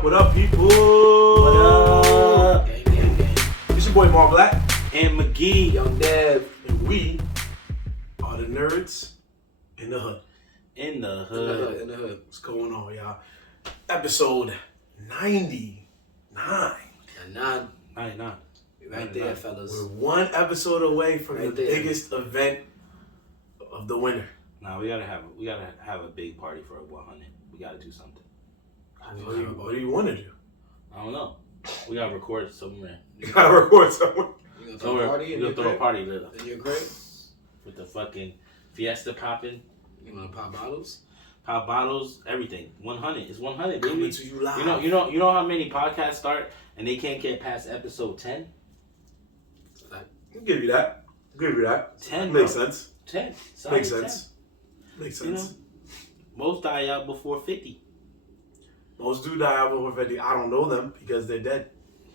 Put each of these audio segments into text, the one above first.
What up, people? What up? Gang. It's your boy Mar Black And McGee. Young Dev. and we are the Nerdz in the Hood. In the hood. In the hood. What's going on, y'all? Episode 99. And nine. 99. Right there, fellas. We're one episode away from Right the there. biggest event of the winter. Nah, we gotta have a big party for 100. We gotta do something. What do you want to do? I don't know. We gotta record somewhere. You gotta record somewhere. You gonna throw a party in your throw a crib? party little. In your crib? With the fucking fiesta popping, You wanna pop bottles? pop bottles, everything. 100. It's 100, baby. Coming to you live. You know how many podcasts start and they can't get past episode 10? I'll give you that. 10 Makes bro. sense. 10. Solid Makes 10. sense. Makes You sense. know, most die out before 50. Most do die out before 50. I don't know them because they're dead.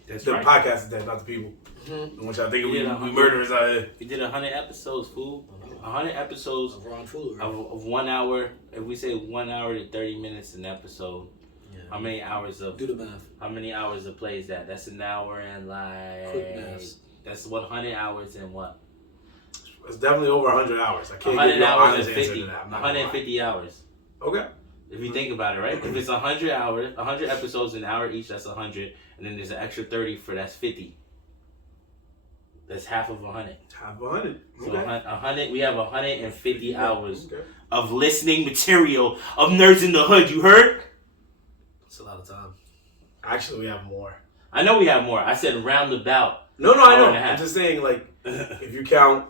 That's The right. podcast is dead, not the people. Mm-hmm. Which I think we Yeah, murderers out here. We did 100 episodes, fool. 100 episodes Of wrong food. of 1 hour. If we say 1 hour to 30 minutes an episode, Yeah. how many hours of Do the math. play is that? That's an hour and Quick maths. that's 100 hours and what? It's definitely over 100 hours. I can't 100 give you an hours honest and answer 50. to that. I'm not gonna lie. 150 hours. Okay. If you think about it, right? If it's 100 hours, 100 episodes an hour each, that's 100, and then there's an extra 30 for that's 50. That's half of 100. Half 100. So Okay. 100, we have 150 hours Okay. of listening material of Nerds in the Hood. You heard? It's a lot of time. Actually, we have more. I know we have more. I said roundabout. No, I Hour know. and a half. I'm just saying, like, if you count,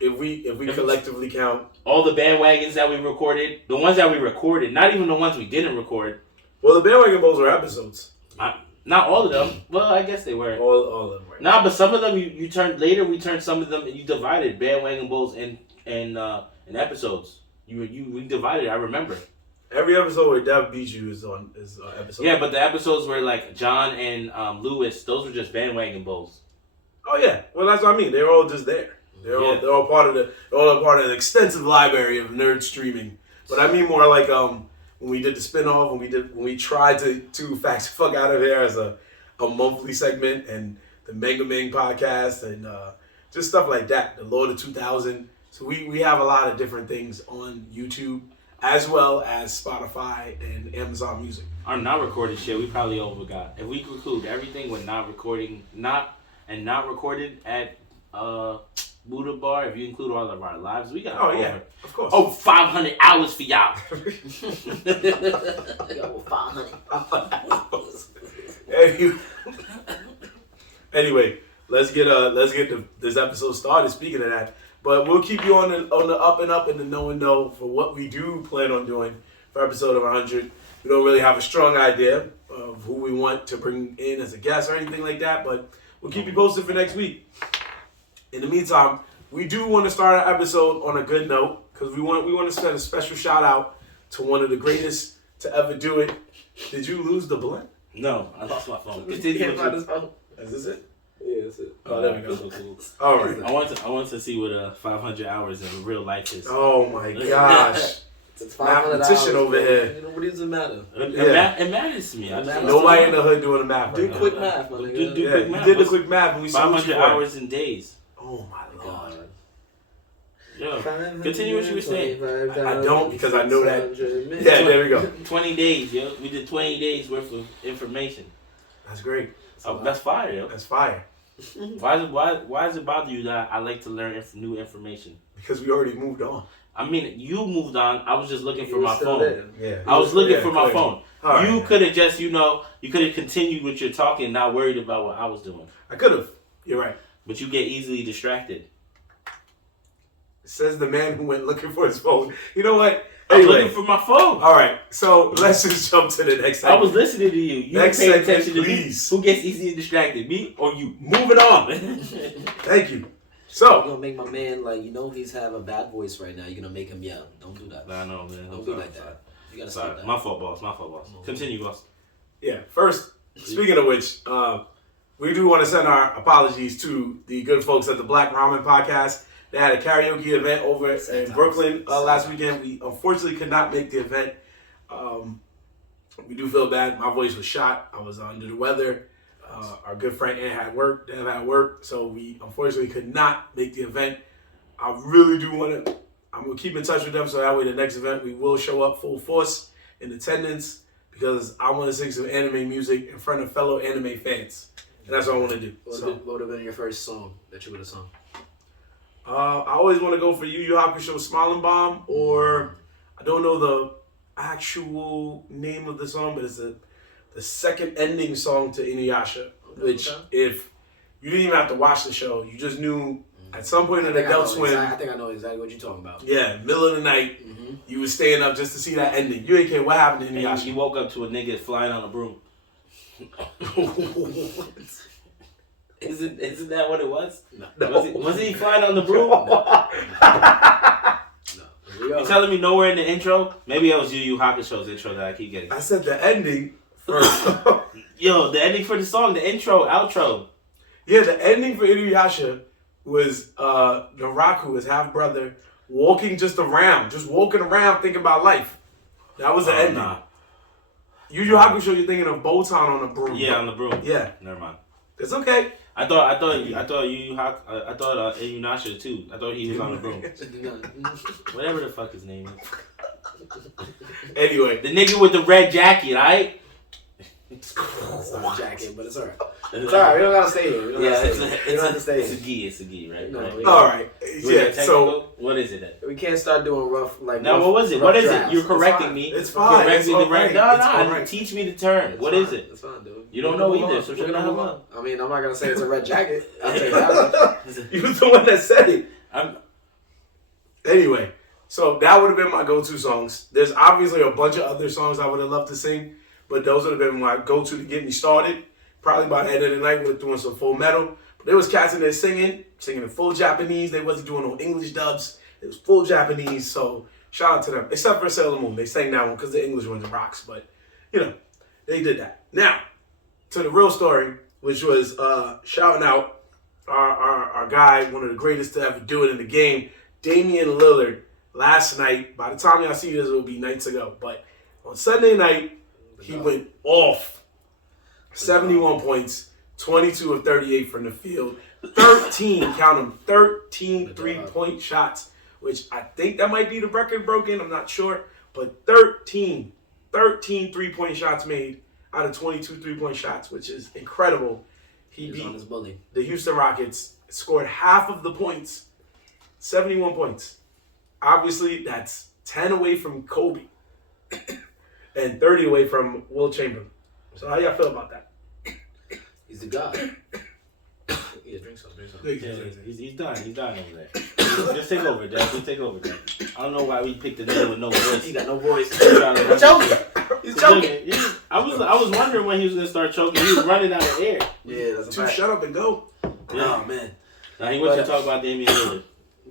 if we collectively count, All the bandwagons that we recorded, the ones that we recorded, not even the ones we didn't record. well, the bandwagon bowls were episodes. Not all of them. Well, I guess they were. All of them were. Nah, but some of them you turned later. We turned some of them and you divided bandwagon bowls and episodes. We divided. I remember. Every episode where Dev beat you is episode. Yeah, but the episodes were like John and Lewis. Those were just bandwagon bowls. Oh yeah. Well, that's what I mean. They're all just there. They're all part of an extensive library of nerd streaming. But I mean more like when we did the spinoff, when we tried to fax the fuck out of here as a monthly segment, and the Mega Ming podcast and just stuff like that. The Lord of 2000. So we have a lot of different things on YouTube as well as Spotify and Amazon Music. Our not recorded shit, we probably overgot. If we include everything with not recorded at Buddha Bar, if you include all of our lives, we got Of course. over 500 hours for y'all. Yo, 500. Anyway, let's get this episode started. Speaking of that, but we'll keep you on the up and up and the know for what we do plan on doing for episode of 100. We don't really have a strong idea of who we want to bring in as a guest or anything like that, but we'll keep you posted for next week. In the meantime, we do want to start our episode on a good note because we want to send a special shout out to one of the greatest to ever do it. Did you lose the blunt? No, I lost my phone. Can't Continue. find his phone. Is this it? Yeah, that's it. Oh, there we go. Cool. All right. I want to see what 500 hours in real life is. Oh my gosh. It's 500 Mathematician over bro. here. You know, what does it matter? It matters to me. I just Nobody in the hood doing the math Do right quick now. math, my nigga. Do Yeah, quick you math. did the What's quick math and we saw 500 hours in days. Oh my lord. Yo, continue what you were saying. I don't because I know that. Yeah, there we go. 20 days, yo. We did 20 days worth of information. That's great. That's fire, yo. That's fire. Why does it bother you that I like to learn new information? Because we already moved on. I mean, you moved on. I was just looking for my phone. Yeah. I was looking for my phone. All right. You could have just, you could have continued with your talking, not worried about what I was doing. I could have. You're right. But you get easily distracted. Says the man who went looking for his phone. You know what? I was Anyway. looking for my phone. All right. So let's just jump to the next I segment. was listening to you. You Next paying segment, attention to please. me. Who gets easily distracted, me or you? Moving on. Thank you. You're So, gonna make my man he's have a bad voice right now. You're gonna make him yell. Don't do that. I know, man. Don't be like that. You gotta stop Sorry. that. My fault, boss. Continue, boss. yeah. First, speaking of which, we do want to send our apologies to the good folks at the Black Ramen Podcast. They had a karaoke event over in Brooklyn last weekend. We unfortunately could not make the event. We do feel bad. My voice was shot. I was under the weather. Our good friend Ann had work. Dev had work. So we unfortunately could not make the event. I really do want to. I'm going to keep in touch with them so that way the next event we will show up full force in attendance because I want to sing some anime music in front of fellow anime fans. And that's what I want to do. What would have been your first song that you would have sung? I always want to go for Yu Yu Hakusho Smiling Bomb, or I don't know the actual name of the song, but it's the second ending song to Inuyasha, which if you didn't even have to watch the show, you just knew at some point in Adult Swim. I think I know exactly what you're talking about. Yeah, middle of the night, you was staying up just to see that ending. You didn't care what happened to Inuyasha. You woke up to a nigga flying on a broom. Isn't that what it was? No. Wasn't he flying on the broom? No. You telling me nowhere in the intro? Maybe it was Yu Yu Hakusho's intro that I keep getting. I said the ending first. Yo, the ending for the song, the intro, outro. Yeah, the ending for Inuyasha was Naraku, his half brother, walking around thinking about life. That was the ending. Nah. Yu Yu Hakusho, you're thinking of Botan on a broom. Yeah, on the broom. Yeah, Never mind. it's okay. I thought Inuyasha too. I thought he was on the broom. Whatever the fuck his name is. Anyway, The nigga with the red jacket, alright? It's not a jacket, but it's alright. It's alright. We don't gotta stay here. We don't have to stay It's a here. gi. It's a gi, right? No, right. all right. Yeah, so what is it then? We can't start doing rough like. No, rough, what was it? rough What is drafts. it? You're correcting me. It's fine. Correcting It's the all right. right. It's No, all right. teach me the term. What is it? That's fine, dude. You don't know either, so We're shut the gonna hell move up. on. I mean, I'm not gonna say it's a red jacket. I'll tell you that much. you was the one that said it. I'm Anyway, so that would have been my go-to songs. There's obviously a bunch of other songs I would have loved to sing, but those would have been my go-to to get me started. Probably by the end of the night, we're doing some Full Metal. But there was cats in there singing in full Japanese. They wasn't doing no English dubs. It was full Japanese, so shout out to them. Except for Sailor Moon. They sang that one because the English one rocks, but, they did that. Now, to the real story, which was shouting out our guy, one of the greatest to ever do it in the game, Damian Lillard, last night. By the time y'all see this, it will be nights ago. But on Sunday night, he went off. 71 points, 22 of 38 from the field, 13, count them, 13 three-point shots, which I think that might be the record broken. I'm not sure. But 13 three-point shots made out of 22 three-point shots, which is incredible. He beat on his bully. the Houston Rockets, scored half of the points, 71 points. Obviously, that's 10 away from Kobe and 30 away from Will Chamberlain. So how y'all feel about that? He's the god. Yeah, drink some. he's done. He's done over there. Just take over, Dad. Just take over, Dad. I don't know why we picked a nigga with no voice. He got no voice. He's choking. He's choking. Yeah. I was wondering when he was gonna start choking. He was running out of air. Yeah, that's a fact. Shut up and go. Oh man. Now he wants to talk about Damian Lillard.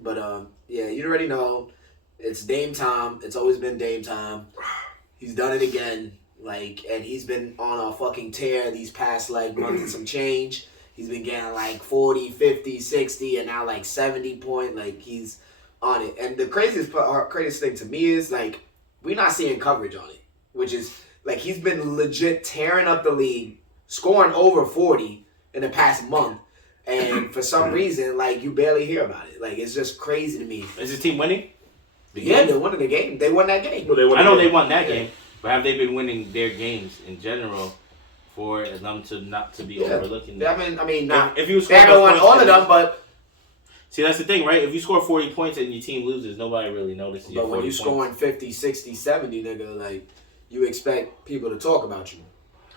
But yeah, you already know it's Dame time. It's always been Dame time. He's done it again. And he's been on a fucking tear these past months and some change. He's been getting 40, 50, 60, and now 70 point. He's on it. And the craziest thing to me is we're not seeing coverage on it, which is he's been legit tearing up the league, scoring over 40 in the past month. And for some reason, you barely hear about it. It's just crazy to me. Is his team winning? Yeah, they won the game. They won that game. I know they won that game. But have they been winning their games in general for them to not to be overlooking them? I mean, not. If you they haven't won all of them, but see, that's the thing, right? If you score 40 points and your team loses, nobody really notices. But when you're scoring 50, 60, 70, nigga, you expect people to talk about you.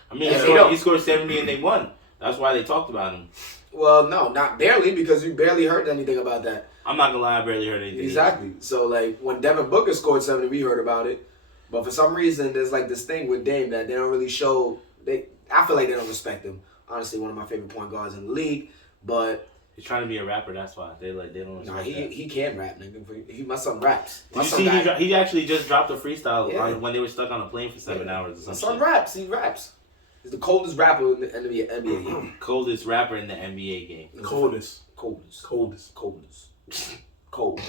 I mean, he scored 70 and they won. That's why they talked about him. Well, no, not barely, because you barely heard anything about that. I'm not gonna lie, I barely heard anything. Exactly. So when Devin Booker scored 70, we heard about it. But for some reason, there's this thing with Dame that they don't really show. I feel like they don't respect him. Honestly, one of my favorite point guards in the league. But he's trying to be a rapper. That's why they don't respect. Nah, he can rap, nigga. My son raps. Did you see he actually just dropped a freestyle when they were stuck on a plane for 7 hours or something. My son raps. He raps. He's the coldest rapper in the NBA game. Coldest rapper in the NBA game. Coldest. Coldest. Cold.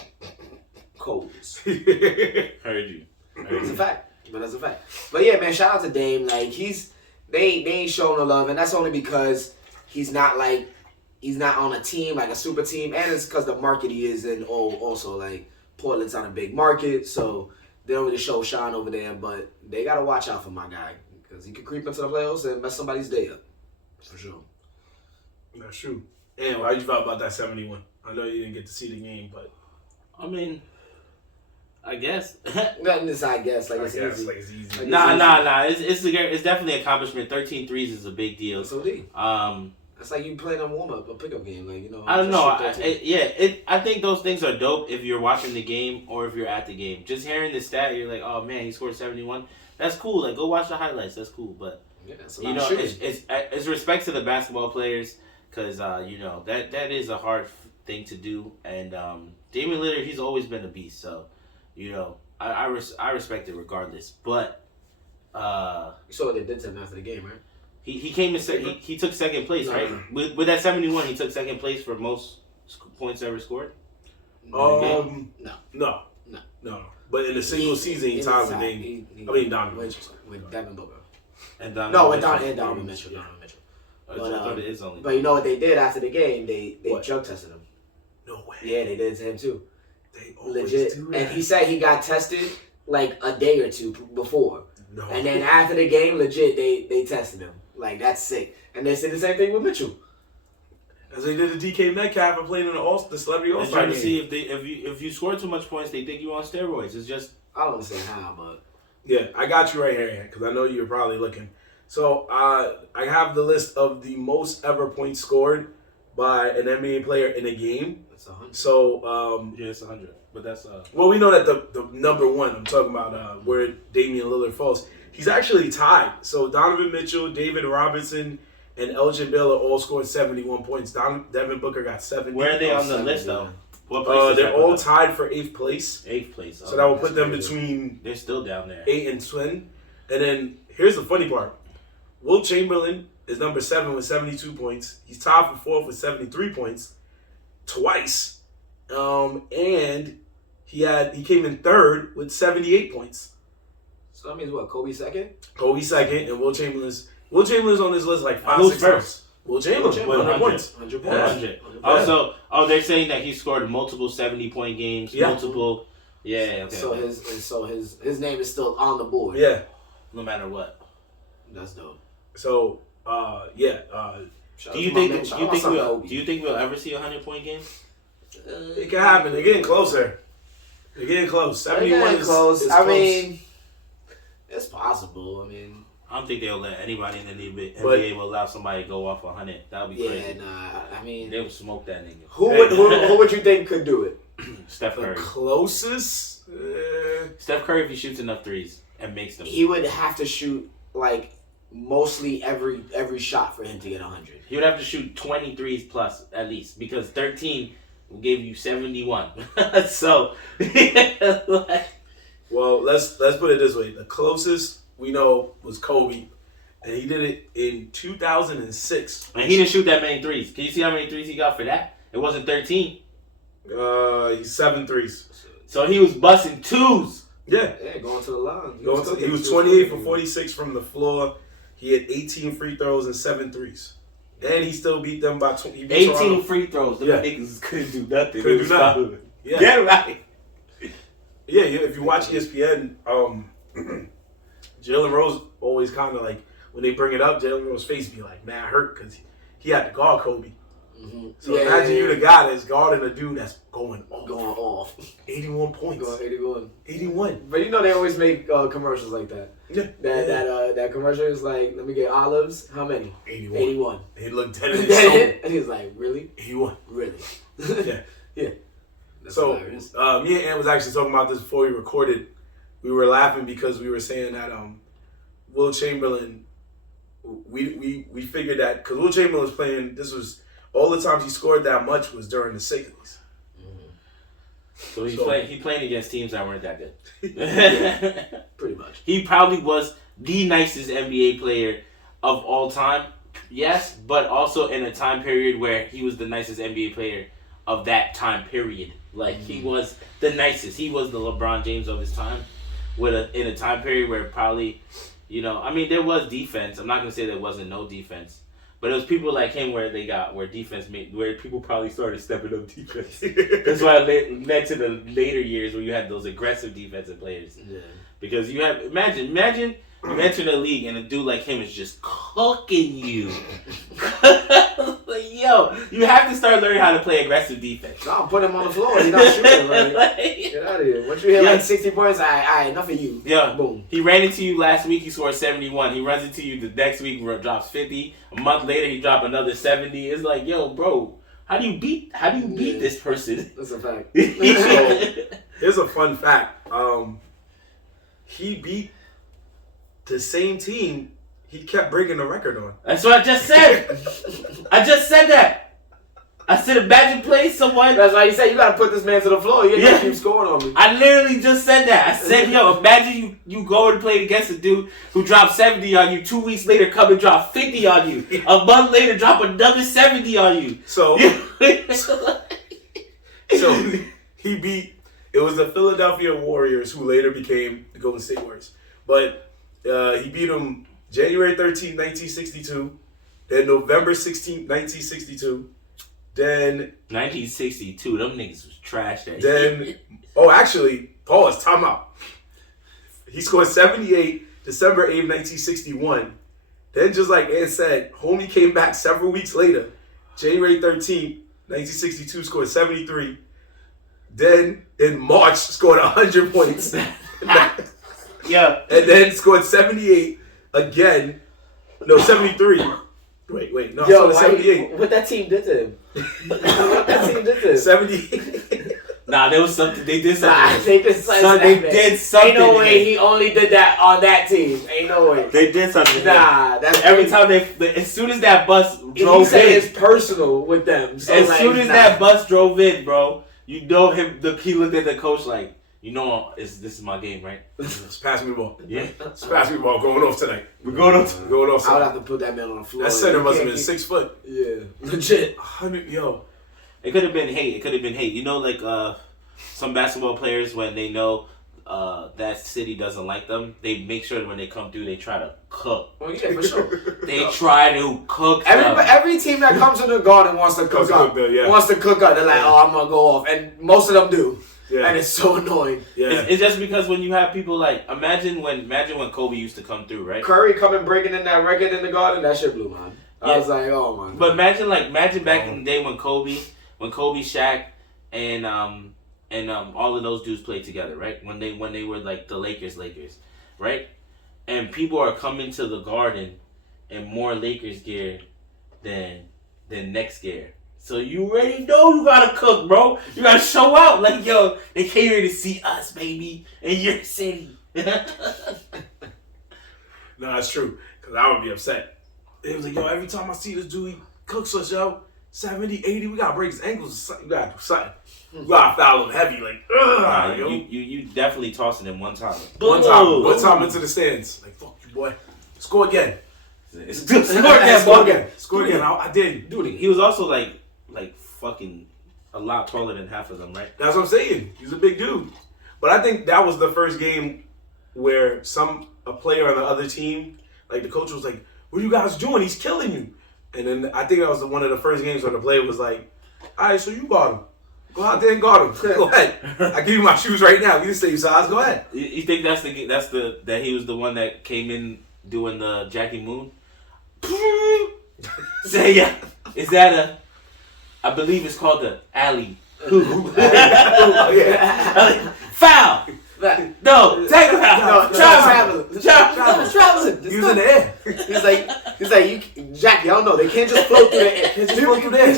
Heard you. It's a fact. But that's a fact. But yeah, man, shout out to Dame. Like they ain't showing no love, and that's only because he's not on a team like a super team, and it's because the market he is in. Also, like Portland's on a big market, so they don't really show shine over there. But they gotta watch out for my guy because he could creep into the playoffs and mess somebody's day up for sure. That's true. And how you felt about that 71? I know you didn't get to see the game, but I mean, I guess. Nothing is I guess. Like it's easy. Like it's easy. Like, Nah. It's definitely an accomplishment. 13 threes is a big deal. That's OD. It's like you playing a warm up, a pickup game. Like I don't know. I think those things are dope if you're watching the game or if you're at the game. Just hearing the stat, you're like, oh man, he scored 71. That's cool. Like go watch the highlights. That's cool. But it's respect to the basketball players because that is a hard thing to do. And Damian Lillard, he's always been a beast. So I respect it regardless. But you saw what they did to him after the game, right? He came in he took second place, right? With that 71, he took second place for most points ever scored. No. But in a single season, he tied with Dame. Donovan Mitchell. With Devin Booker. And Donovan Mitchell. I thought it is only. But you know what they did after the game? They drug tested him. No way. Yeah, they did it to him too. They always legit. do that. And he said he got tested like a day or two before. No. And then after the game, legit, they tested him. Like, that's sick. And they said the same thing with Mitchell. As they did the DK Metcalf and playing in the Celebrity All-Star trying game. to see if you score too much points, they think you on steroids. It's just I don't understand how, but yeah, I got you right here because I know you're probably looking. So I have the list of the most ever points scored by an NBA player in a game. That's 100. So it's 100, but that's well, we know that the number one. I'm talking about where Damian Lillard falls. He's actually tied. So Donovan Mitchell, David Robinson, and Elgin Baylor all scored 71 points. Devin Booker got 70. Where are they on the list though? What place they're all tied for 8th place. 8th place. So that will put them between. They're still down there. 8 and 10. And then here's the funny part. Will Chamberlain is number 7 with 72 points. He's tied for 4th with 73 points twice. And he came in 3rd with 78 points. So that means what? Kobe second? Kobe second, and Will Chamberlain's on this list like 5, Who's 6 first? Will Chamberlain, 100 points. 100 points. 100. Also, they're saying that he scored multiple 70-point games, multiple. Yeah. Okay. So his name is still on the board. Yeah. No matter what. That's dope. So do you think we'll ever see a 100-point game? It can happen. They're getting closer. They're getting close. 71 is close. I mean, it's possible. I mean, I don't think they'll let anybody in the NBA will allow somebody to go off 100. That would be crazy. I mean, they would smoke that nigga. Who would you think could do it? Steph Curry. The closest? Steph Curry, if he shoots enough threes and makes them. He would have to shoot like mostly every shot for him to get 100. He would have to shoot 20 threes plus at least because 13 gave you 71. So, well, let's put it this way: the closest we know was Kobe, and he did it in 2006. And he didn't shoot that many threes. Can you see how many threes he got for that? It wasn't 13. He's 7 threes. So he was busting twos. Yeah, going to the line. He was 28 for 46 from the floor. He had 18 free throws and 7 threes. And he still beat them by 20. 18 free throws. The niggas couldn't do nothing. Couldn't do nothing. Yeah. Get right. Yeah, if you watch ESPN, Jalen Rose always kind of like, when they bring it up, Jalen Rose's face be like, man, hurt because he had to guard Kobe. Mm-hmm. So imagine you the guy that's guarding a dude that's going off. 81 points. 81. But you know they always make commercials like that. Yeah. That commercial is like, let me get olives. How many? 81. He looked dead in his soul. And he's like, really? 81. Really? Yeah. That's so hilarious. me and Ann was actually talking about this before we recorded. We were laughing because we were saying that Will Chamberlain, we figured that because Will Chamberlain was playing, this was all the times he scored that much was during the 60s. So he playing against teams that weren't that good. Yeah, pretty much. He probably was the nicest NBA player of all time, yes, but also in a time period where he was the nicest NBA player of that time period. Like, he was the nicest. He was the LeBron James of his time in a time period where probably, I mean, there was defense. I'm not going to say there wasn't no defense. But it was people like him where people probably started stepping up defense. That's why it led to the later years where you had those aggressive defensive players. Yeah. Because you have, imagine you enter the league and a dude like him is just cooking you. Like, yo, you have to start learning how to play aggressive defense. No, put him on the floor. He's not shooting. Like, get out of here. Once you hit like 60 points, all right, enough of you. Yeah. Boom. He ran into you last week, he scored 71. He runs into you the next week, drops 50. A month later, he dropped another 70. It's like, yo, bro, how do you beat this person? That's a fact. So, here's a fun fact. He beat the same team he kept breaking the record on. That's what I just said. I just said that. I said, imagine playing someone. That's why you said you gotta put this man to the floor. You can't keep scoring on me. I literally just said that. I said, yo, imagine you go and play against a dude who dropped 70 on you. 2 weeks later, come and drop 50 on you. A month later, drop another 70 on you. So he beat. It was the Philadelphia Warriors who later became the Golden State Warriors, but he beat them January 13th, 1962, then November 16th, 1962, then 1962. Them niggas was trash that year. Actually, pause, time out. He scored 78 December 8th, 1961. Then, just like Ed said, homie came back several weeks later, January 13th, 1962, scored 73. Then in March, scored 100 points. Yeah. And then scored 78 again. No, 73. Wait. No, yo, 78. What that team did to him? What that team did to him? 78. Nah, there was something. They did something. Nah, they did something. They did something. Ain't no way he only did that on that team. Ain't no way. They did something. Nah, that's every time as soon as that bus drove he said in, it's personal with them. So as soon as that bus drove in, bro, you know him. He looked at the coach like, this is my game, right? Just pass me the ball. Yeah, just pass me the ball. Going off tonight. We're going off. Going off. I would have to put that man on the floor. That center must have been 6 foot. Yeah, legit. 100, yo. It could have been hate. Like some basketball players, when they know that city doesn't like them, they make sure that when they come through, they try to cook. Oh yeah, for sure. They try to cook. Every team that comes to the Garden wants to cook up. Wants to cook up. They're like, I'm gonna go off, and most of them do. Yeah. And it's so annoying. Yeah. It's just because when you have people like imagine when Kobe used to come through, right? Curry coming breaking in that record in the Garden, that shit blew mine. I was like, oh my. But imagine back in the day when Kobe, Shaq, and all of those dudes played together, right? When they were like the Lakers, right? And people are coming to the Garden in more Lakers gear than Knicks gear. So you already know you gotta cook, bro. You gotta show out. Like, yo, they came here to see us, baby, in your city. No, that's true. Because I would be upset. They was like, yo, every time I see this dude, he cooks us, yo, 70, 80, we gotta break his ankles. You gotta do something. You gotta foul him heavy. Like, ugh. You definitely tossing him one time. One time into the stands. Like, fuck you, boy. Score again. Score again. I did. Dude, he was also like fucking a lot taller than half of them, right? That's what I'm saying. He's a big dude. But I think that was the first game where a player on the other team, like the coach was like, what are you guys doing? He's killing you. And then I think that was one of the first games where the player was like, all right, so you guard him. Go out there and guard him. Go ahead. I give you my shoes right now. You can say your size. Go ahead. You think that he was the one that came in doing the Jackie Moon? Say yeah. Is that I believe it's called the alley. Foul. No, take him out. Traveling. He was in the air. He's like, you, Jackie, I don't know. They can't just float through the air. Can't just float through the air.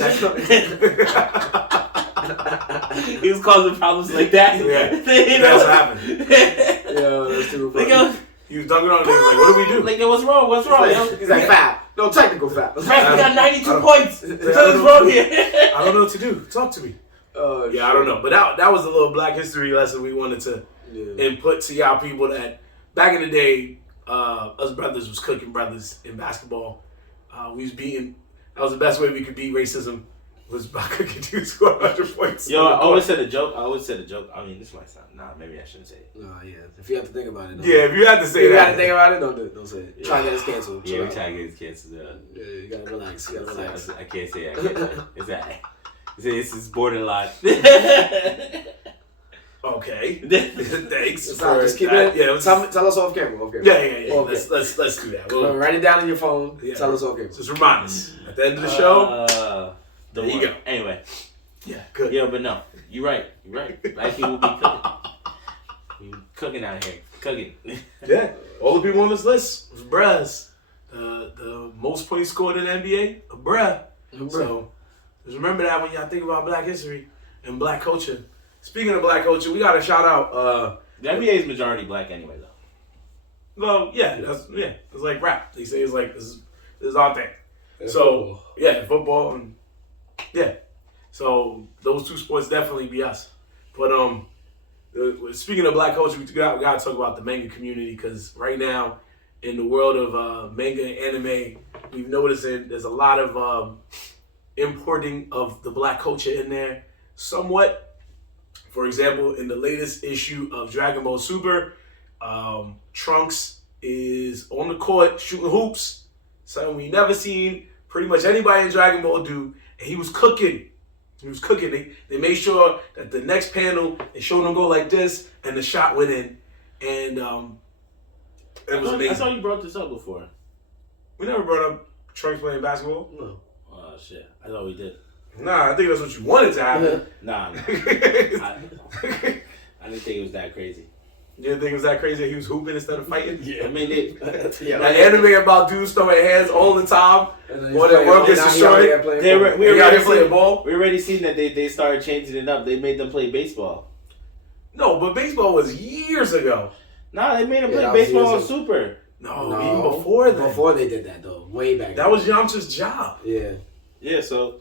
He was causing problems like that. Yeah, that's what happened. Yo, that's too funny. He was dunking on it. He was like, what do we do? Like, yo, what's wrong? He's like, foul. No, technical foul. We got 92 points. What's wrong here? I don't know what to do. Talk to me. I don't know. But that was a little Black history lesson we wanted to input to y'all people that back in the day, us brothers was cooking brothers in basketball. We was beating. That was the best way we could beat racism. Was by cooking dudes score 100 points. Yo, I always said a joke. I mean, this might sound. Nah, maybe I shouldn't say it. No, yeah. If you have to think about it. Yeah, if you have to say if that. you have to think about it, don't do it. Don't say it. Yeah. Try to get us canceled. Yeah, we try to get his canceled. Yeah, you gotta relax. You gotta relax. I can't say it. It's that. It's borderline. Okay. Thanks. It's not, just keep it. Yeah. Tell us off camera. Off camera. Yeah. Okay. Let's do that. We'll Write it down on your phone. Yeah. Tell us off camera. Just remind us at the end of the show. There you go. Anyway. Yeah. Good. Yeah, but no, you're right. Black people be cooking. We cooking out here. Cooking. Yeah. All the people on this list was bruhs. The most points scored in the NBA, a bruh. So just remember that when y'all think about Black history and Black culture. Speaking of Black culture, we got to shout out. The NBA is majority black anyway, though. Well, yeah, it's like rap. They say it's like this is our thing. It's so football and so those two sports definitely be us. But speaking of Black culture, we got to talk about the manga community because right now in the world of manga and anime, we've noticed that there's a lot of importing of the Black culture in there. Somewhat. For example, in the latest issue of Dragon Ball Super, Trunks is on the court shooting hoops, something we never seen pretty much anybody in Dragon Ball do, and he was cooking. They made sure that the next panel, they showed him go like this, and the shot went in, and it was amazing. I saw you brought this up before. We never brought up Trunks playing basketball. No. Oh, shit. I thought we did. Nah, I think that's what you wanted to happen. Nah. I didn't think it was that crazy. You didn't think it was that crazy that he was hooping instead of fighting? Yeah. I mean, it. That anime about dudes throwing hands all the time, or their world gets destroyed. We already seen that they started changing it up. They made them play baseball. No, but baseball was years ago. Nah, they made them play baseball on Super. No, even before that. Before they did that, though. Way back. That was Yamcha's job. Yeah. Yeah, so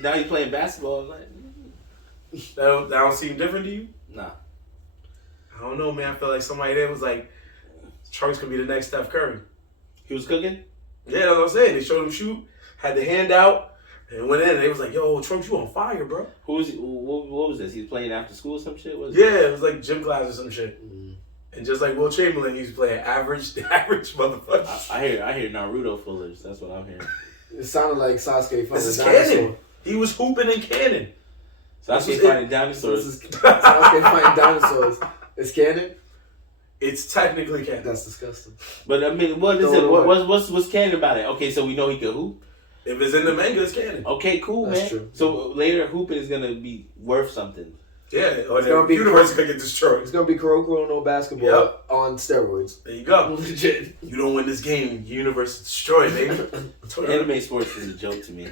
now he's playing basketball. Like, that don't seem different to you? Nah. I don't know, man. I feel like somebody there was like, Trunks could be the next Steph Curry. He was cooking? Yeah, that's what I'm saying. They showed him shoot, had the hand out, and went in, and they was like, yo, Trunks, you on fire, bro. What was this? He was playing after school or some shit? It was like gym class or some shit. Mm-hmm. And just like Will Chamberlain, he's playing the average motherfucker. I hear Naruto fullers. That's what I'm hearing. It sounded like Sasuke fighting This is dinosaur. canon. He was hooping in canon. Sasuke fighting dinosaurs. Sasuke fighting dinosaurs. It's canon? It's technically canon. That's disgusting. But I mean, what is it? What's canon about it? Okay, so we know he can hoop. If it's in the manga, it's canon. Okay, cool, That's man. True. So later, hooping is gonna be worth something. Yeah, or the universe is gonna get destroyed. It's gonna be Kuroko no basketball on steroids. There you go. Legit. You don't win this game, universe is destroyed, baby. Anime sports is a joke to me.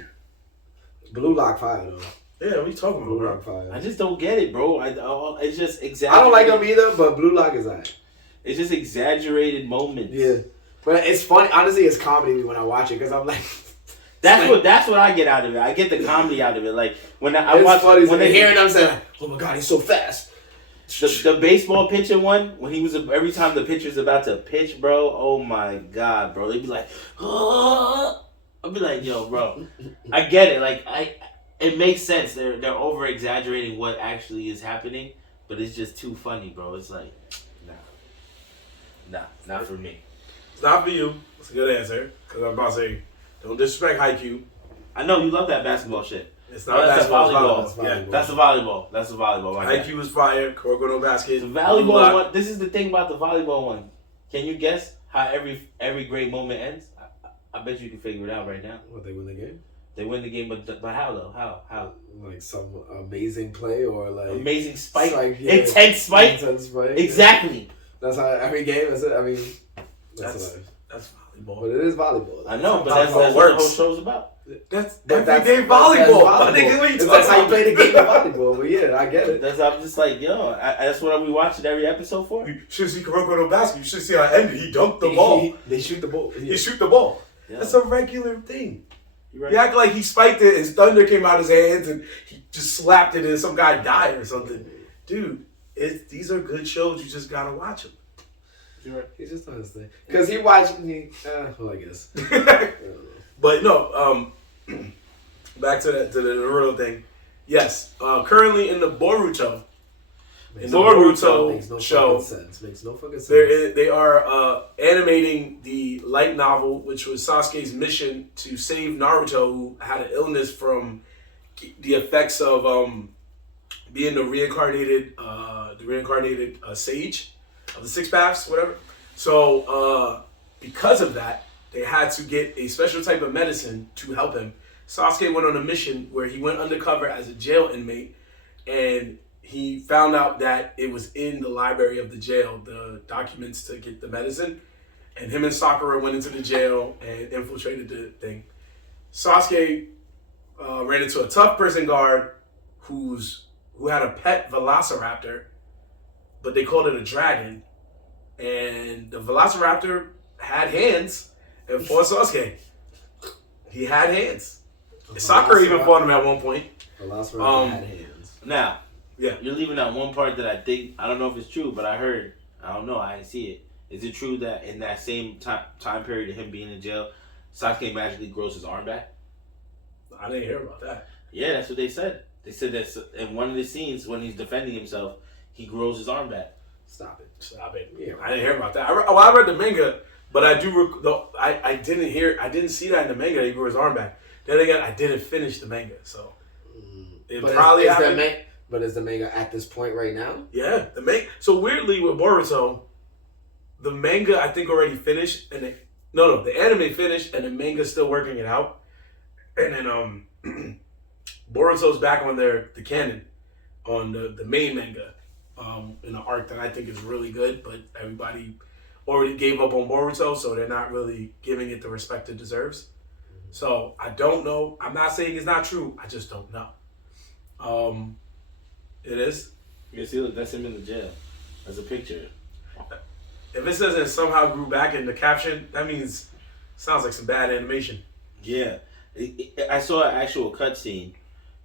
Blue Lock fire though. Yeah, what are you talking about, Blue bro? Lock fire. I just don't get it, bro. It's just exaggerated. I don't like them either, but Blue Lock is alright. It's just exaggerated moments. Yeah, but it's funny. Honestly, it's comedy when I watch it because I'm like. That's what I get out of it. I get the comedy out of it. Like when I watch funny when they hear it, I'm saying, "Oh my god, he's so fast." The baseball pitching one when he was every time the pitcher's about to pitch, bro. Oh my god, bro. They'd be like, oh. I'd be like, yo, bro. I get it. Like it makes sense. They're over exaggerating what actually is happening, but it's just too funny, bro. It's like, nah, not for me. It's not for you. It's a good answer. Because I'm about to say, don't disrespect Haikyuu. I know you love that basketball shit. It's not basketball. It's volleyball. Yeah. That's the volleyball. That's the volleyball. Haikyuu is fire. Kuroko no basket. The volleyball one. This is the thing about the volleyball one. Can you guess how every great moment ends? I bet you can figure it out right now. What, they win the game? They win the game, but how though? How? Like some amazing play or like amazing spike, yeah. Intense spike. Exactly. Yeah. That's how every game is. I mean, that's volleyball. But it is volleyball. I know, but that's what the whole show's about. That's everyday volleyball. That's how you play the game of volleyball. But yeah, I get it. I'm just like, yo, that's what we watching every episode for. You should see Kuroko no basket. You should see how it ended. He dunked the ball. They shoot the ball. He shoot the ball. Yeah. That's a regular thing. Right. You act like he spiked it, his thunder came out his hands, and he just slapped it, and some guy died or something. Dude, these are good shows. You just gotta watch them. You're right. He's just on his thing. Because he watched... well, I guess. But no, back to the Naruto thing. Yes, currently in the Boruto... Makes no show, makes no fucking sense. They are animating the light novel, which was Sasuke's mission to save Naruto, who had an illness from the effects of being the reincarnated sage of the six paths, whatever. So because of that, they had to get a special type of medicine to help him. Sasuke went on a mission where he went undercover as a jail inmate, and he found out that it was in the library of the jail, the documents to get the medicine. And him and Sakura went into the jail and infiltrated the thing. Sasuke ran into a tough prison guard who had a pet velociraptor, but they called it a dragon. And the velociraptor had hands and fought Sasuke. He had hands. Sakura even fought him at one point. Velociraptor had hands. Now, yeah, you're leaving out one part that I don't know if it's true, but I don't know, I didn't see it. Is it true that in that same time period of him being in jail, Sasuke magically grows his arm back? I didn't hear about that. Yeah, that's what they said. They said that in one of the scenes when he's defending himself, he grows his arm back. Stop it. Yeah, I didn't hear about that. I read the manga, but I didn't see that in the manga that he grew his arm back. Then again, I didn't finish the manga, so it probably happened. But is the manga at this point right now? Yeah, the manga. So weirdly with Boruto, the manga I think already finished, and the anime finished, and the manga's still working it out. And then Boruto's back on the canon, on the main manga, in an arc that I think is really good, but everybody already gave up on Boruto, so they're not really giving it the respect it deserves. So I don't know. I'm not saying it's not true. I just don't know. It is. You see, look, that's him in the jail. That's a picture. If it says it somehow grew back in the caption, that means sounds like some bad animation. Yeah, I saw an actual cutscene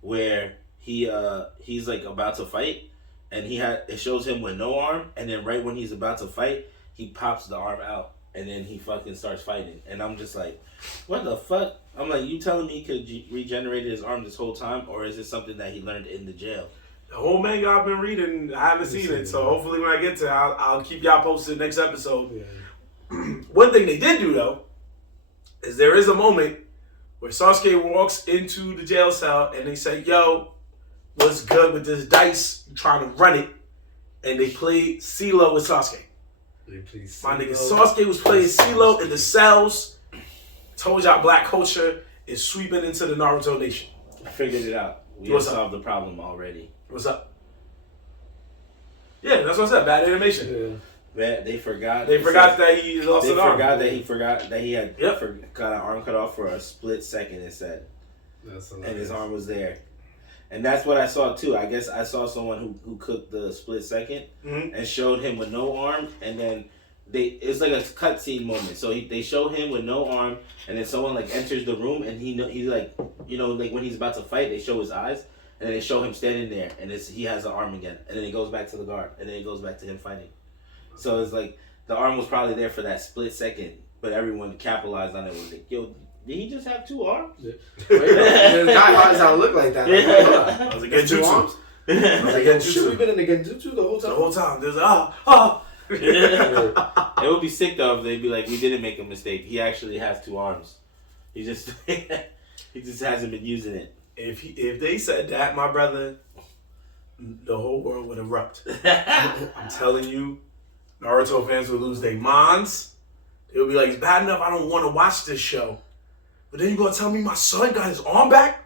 where he's like about to fight, and it shows him with no arm, and then right when he's about to fight, he pops the arm out, and then he fucking starts fighting, and I'm just like, what the fuck? I'm like, you telling me he could regenerate his arm this whole time, or is it something that he learned in the jail? The whole manga I've been reading, I haven't seen it, so hopefully when I get to it, I'll keep y'all posted next episode. Yeah. One thing they did do, though, is there is a moment where Sasuke walks into the jail cell and they say, yo, what's good with this dice? You trying to run it. And they played CeeLo with Sasuke. My nigga Sasuke was playing CeeLo in the cells. Told y'all black culture is sweeping into the Naruto nation. I figured it out. We have solved the problem already. What's up? Yeah, that's what I said. Bad animation. Yeah. They forgot. They forgot that he lost an arm. They forgot that he had got an arm cut off for a split second. It said, and his arm was there, and that's what I saw too. I guess I saw someone who cooked the split second and showed him with no arm, and then it's like a cutscene moment. So they show him with no arm, and then someone like enters the room, and he's like, like when he's about to fight, they show his eyes. And then they show him standing there, and he has an arm again. And then he goes back to the guard, and then he goes back to him fighting. So it's like the arm was probably there for that split second, but everyone capitalized on it. Was like, yo, did he just have two arms? Yeah. It's not hard to look like that. Like, I was like, genjutsu. I was like, shit, we've been in the genjutsu the whole time. The whole time. There's It would be sick though if they'd be like, we didn't make a mistake. He actually has two arms. He just hasn't been using it. If they said that, my brother, the whole world would erupt. I'm telling you, Naruto fans would lose their minds. They would be like, it's bad enough I don't want to watch this show. But then you're going to tell me my son got his arm back?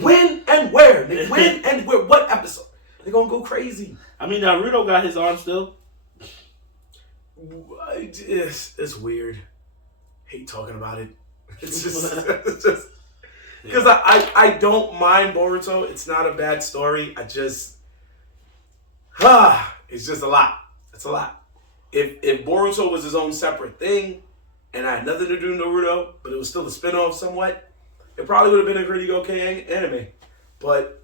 When and where? When and where? What episode? They're going to go crazy. I mean, Naruto got his arm still. It's weird. Hate talking about it. It's just... Because I don't mind Boruto. It's not a bad story. It's just a lot. It's a lot. If Boruto was his own separate thing and I had nothing to do with Naruto, but it was still a spin-off somewhat, it probably would have been a pretty okay anime. But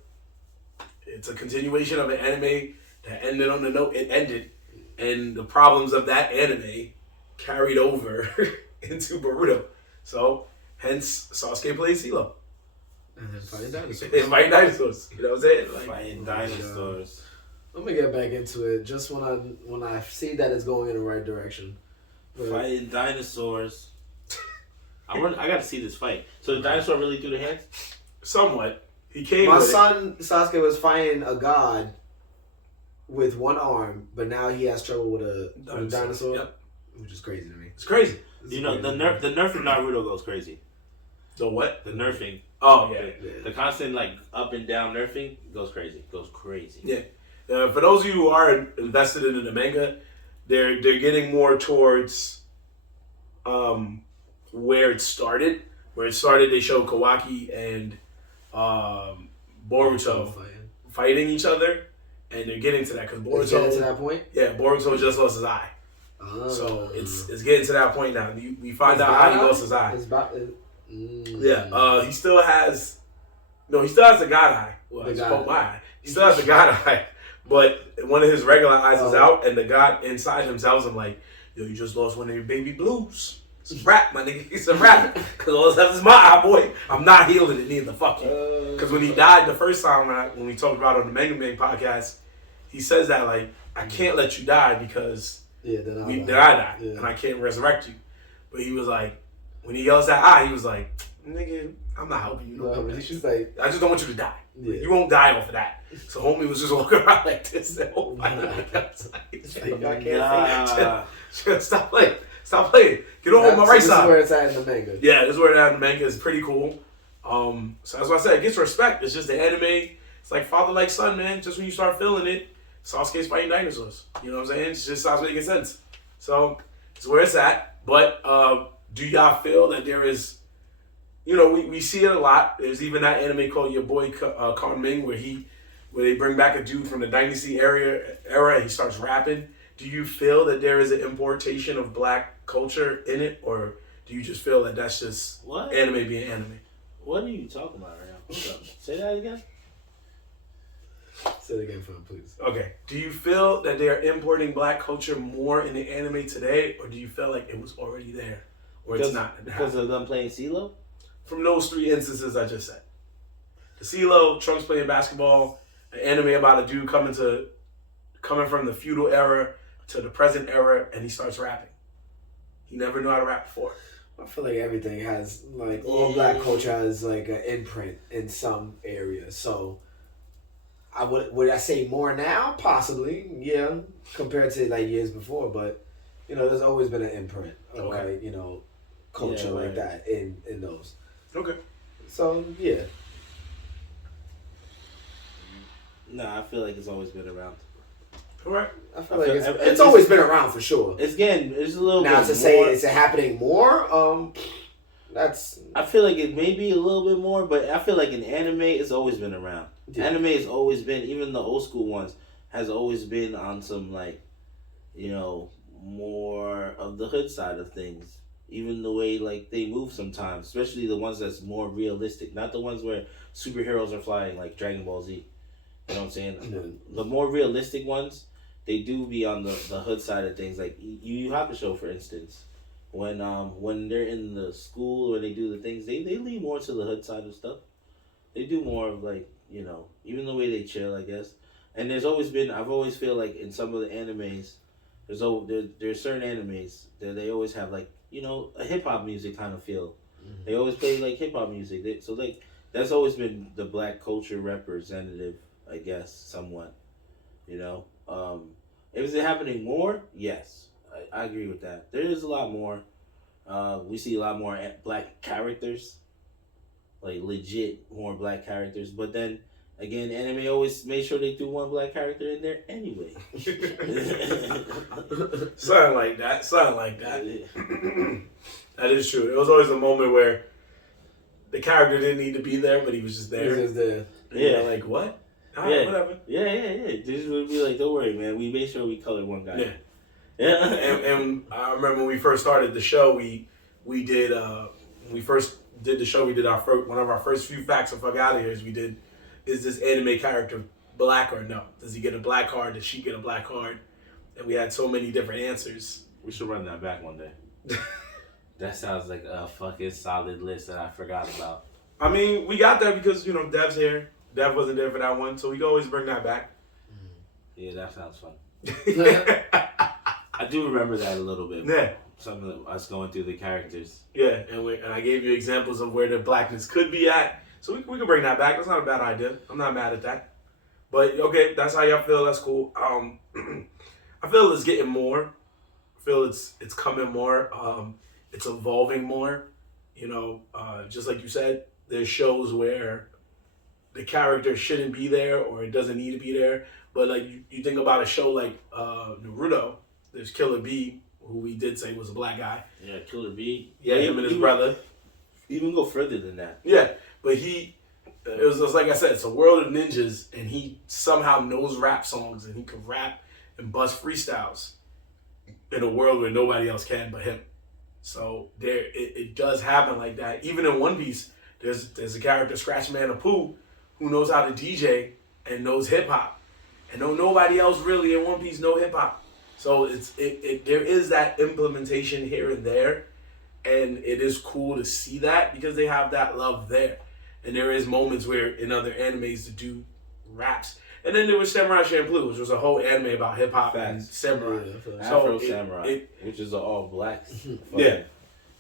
it's a continuation of an anime that ended on the note it ended. and the problems of that anime carried over into Boruto. So, hence, Sasuke plays CeeLo. And then fighting dinosaurs. And fighting dinosaurs. You know what I'm saying? Like, Fighting dinosaurs. Let me get back into it. Just when I see that it's going in the right direction. But Fighting dinosaurs. I got to see this fight. So the dinosaur really threw the hands? somewhat. He came My with son Sasuke was fighting a god with one arm, but now he has trouble with a dinosaur. Yep. Which is crazy to me. It's crazy. You know, the nerfing Naruto goes crazy. The what? The nerfing. Oh, yeah. The constant, like, up and down nerfing goes crazy. Goes crazy. Yeah. For those of you who are invested in the manga, they're getting more towards where it started. Where it started, they showed Kawaki and Boruto fighting each other, and they're getting to that because Boruto. It's getting to that point. Yeah, Boruto just lost his eye, so it's getting to that point now. We find out how he lost his eye. Yeah, he still has. No, he still has the god eye. Well, I spoke my eye. He still has the god eye, but one of his regular eyes is out, and the god inside him tells him like, "Yo, you just lost one of your baby blues. It's a rap, my nigga. It's a rap. Because all that's is my eye, boy. I'm not healing it neither. Fuck you." Because when he died the first time, when we talked about it on the Mega Man podcast, he says that like, "I can't let you die because then I die, and I can't resurrect you." But he was like, when he yells that eye, he was like, "Nigga, I'm not helping you. He's just like, I just don't want you to die. Yeah. You won't die off of that." So homie was just walking around like this. And Stop playing. Stop playing. Get on my right side. This is where it's at in the manga. Yeah, this is where it's at in the manga. It's pretty cool. So that's why I said it gets respect. It's just the anime. It's like father like son, man. Just when you start feeling it, Sasuke's fighting dinosaurs. You know what I'm saying? It just starts making sense. So it's where it's at. But do y'all feel that there is, you know, we see it a lot. There's even that anime called Your Boy Con Ming where they bring back a dude from the Dynasty era and he starts rapping. Do you feel that there is an importation of black culture in it, or do you just feel that that's just anime being anime? What are you talking about right now? What's up? Say that again? Say it again for him, please. Okay. Do you feel that they are importing black culture more in the anime today, or do you feel like it was already there, or it's not? Because of them playing CeeLo? From those three instances I just said. The CeeLo, Trunks playing basketball, an anime about a dude coming from the feudal era to the present era, and he starts rapping. He never knew how to rap before. I feel like everything has, like, all black culture has, like, an imprint in some areas. So, would I say more now? Possibly, yeah, compared to, like, years before. But, you know, there's always been an imprint of, like, you know, culture like that in those. Okay. So, yeah. Nah, I feel like it's always been around. Correct. I feel like it's always been around for sure. It's a little now bit to more. say it's happening more. That's. I feel like it may be a little bit more, but I feel like in anime it's always been around. Yeah. Anime has always been, even the old school ones, has always been on some like, you know, more of the hood side of things. Even the way like they move sometimes, especially the ones that's more realistic, not the ones where superheroes are flying like Dragon Ball Z. You know what I'm saying? Mm-hmm. The more realistic ones, they do be on the hood side of things. Like Yu Hakusho, for instance, when they're in the school or they do the things, they lean more to the hood side of stuff. They do more of like, you know, even the way they chill, I guess. And there's always been, I've always feel like in some of the animes, there's certain animes that they always have like, you know, a hip hop music kind of feel. Mm-hmm. They always play like hip hop music. So like that's always been the black culture representative, I guess, somewhat. You know, is it happening more? Yes, I agree with that. There is a lot more. We see a lot more black characters, like legit more black characters. But then again, anime always made sure they threw one black character in there anyway. Something like that. That is true. There was always a moment where the character didn't need to be there, but he was just there. He was just there. Yeah, like what? Right, whatever. Yeah. This would be like, don't worry, man. We made sure we colored one guy. Yeah. and I remember when we first started the show, we did one of our first few facts of Fuck Outta Here is this anime character black or no? Does he get a black card? Does she get a black card? and we had so many different answers. We should run that back one day. That sounds like a fucking solid list that I forgot about. I mean, we got that because, Dev's here. Dev wasn't there for that one, so we can always bring that back. Yeah, that sounds fun. I do remember that a little bit. Yeah. Some of us going through the characters. Yeah, and I gave you examples of where the blackness could be at. So we can bring that back. That's not a bad idea. I'm not mad at that. But, okay, that's how y'all feel. That's cool. I feel it's getting more. I feel it's coming more. It's evolving more. Just like you said, there's shows where the character shouldn't be there or it doesn't need to be there. But like you think about a show like Naruto, there's Killer B, who we did say was a black guy. Yeah, Killer B. Yeah, him and his brother. Even go further than that. Yeah, but it was just like I said, it's a world of ninjas, and he somehow knows rap songs, and he can rap and bust freestyles in a world where nobody else can but him. So it does happen like that. Even in One Piece, there's a character, Scratch Man Apu, who knows how to DJ and knows hip hop, and nobody else really in One Piece know hip hop. So there is that implementation here and there, and it is cool to see that because they have that love there. And there is moments where in other animes to do raps. And then there was Samurai Champloo, which was a whole anime about hip hop and samurai. Afro Samurai, which is an all black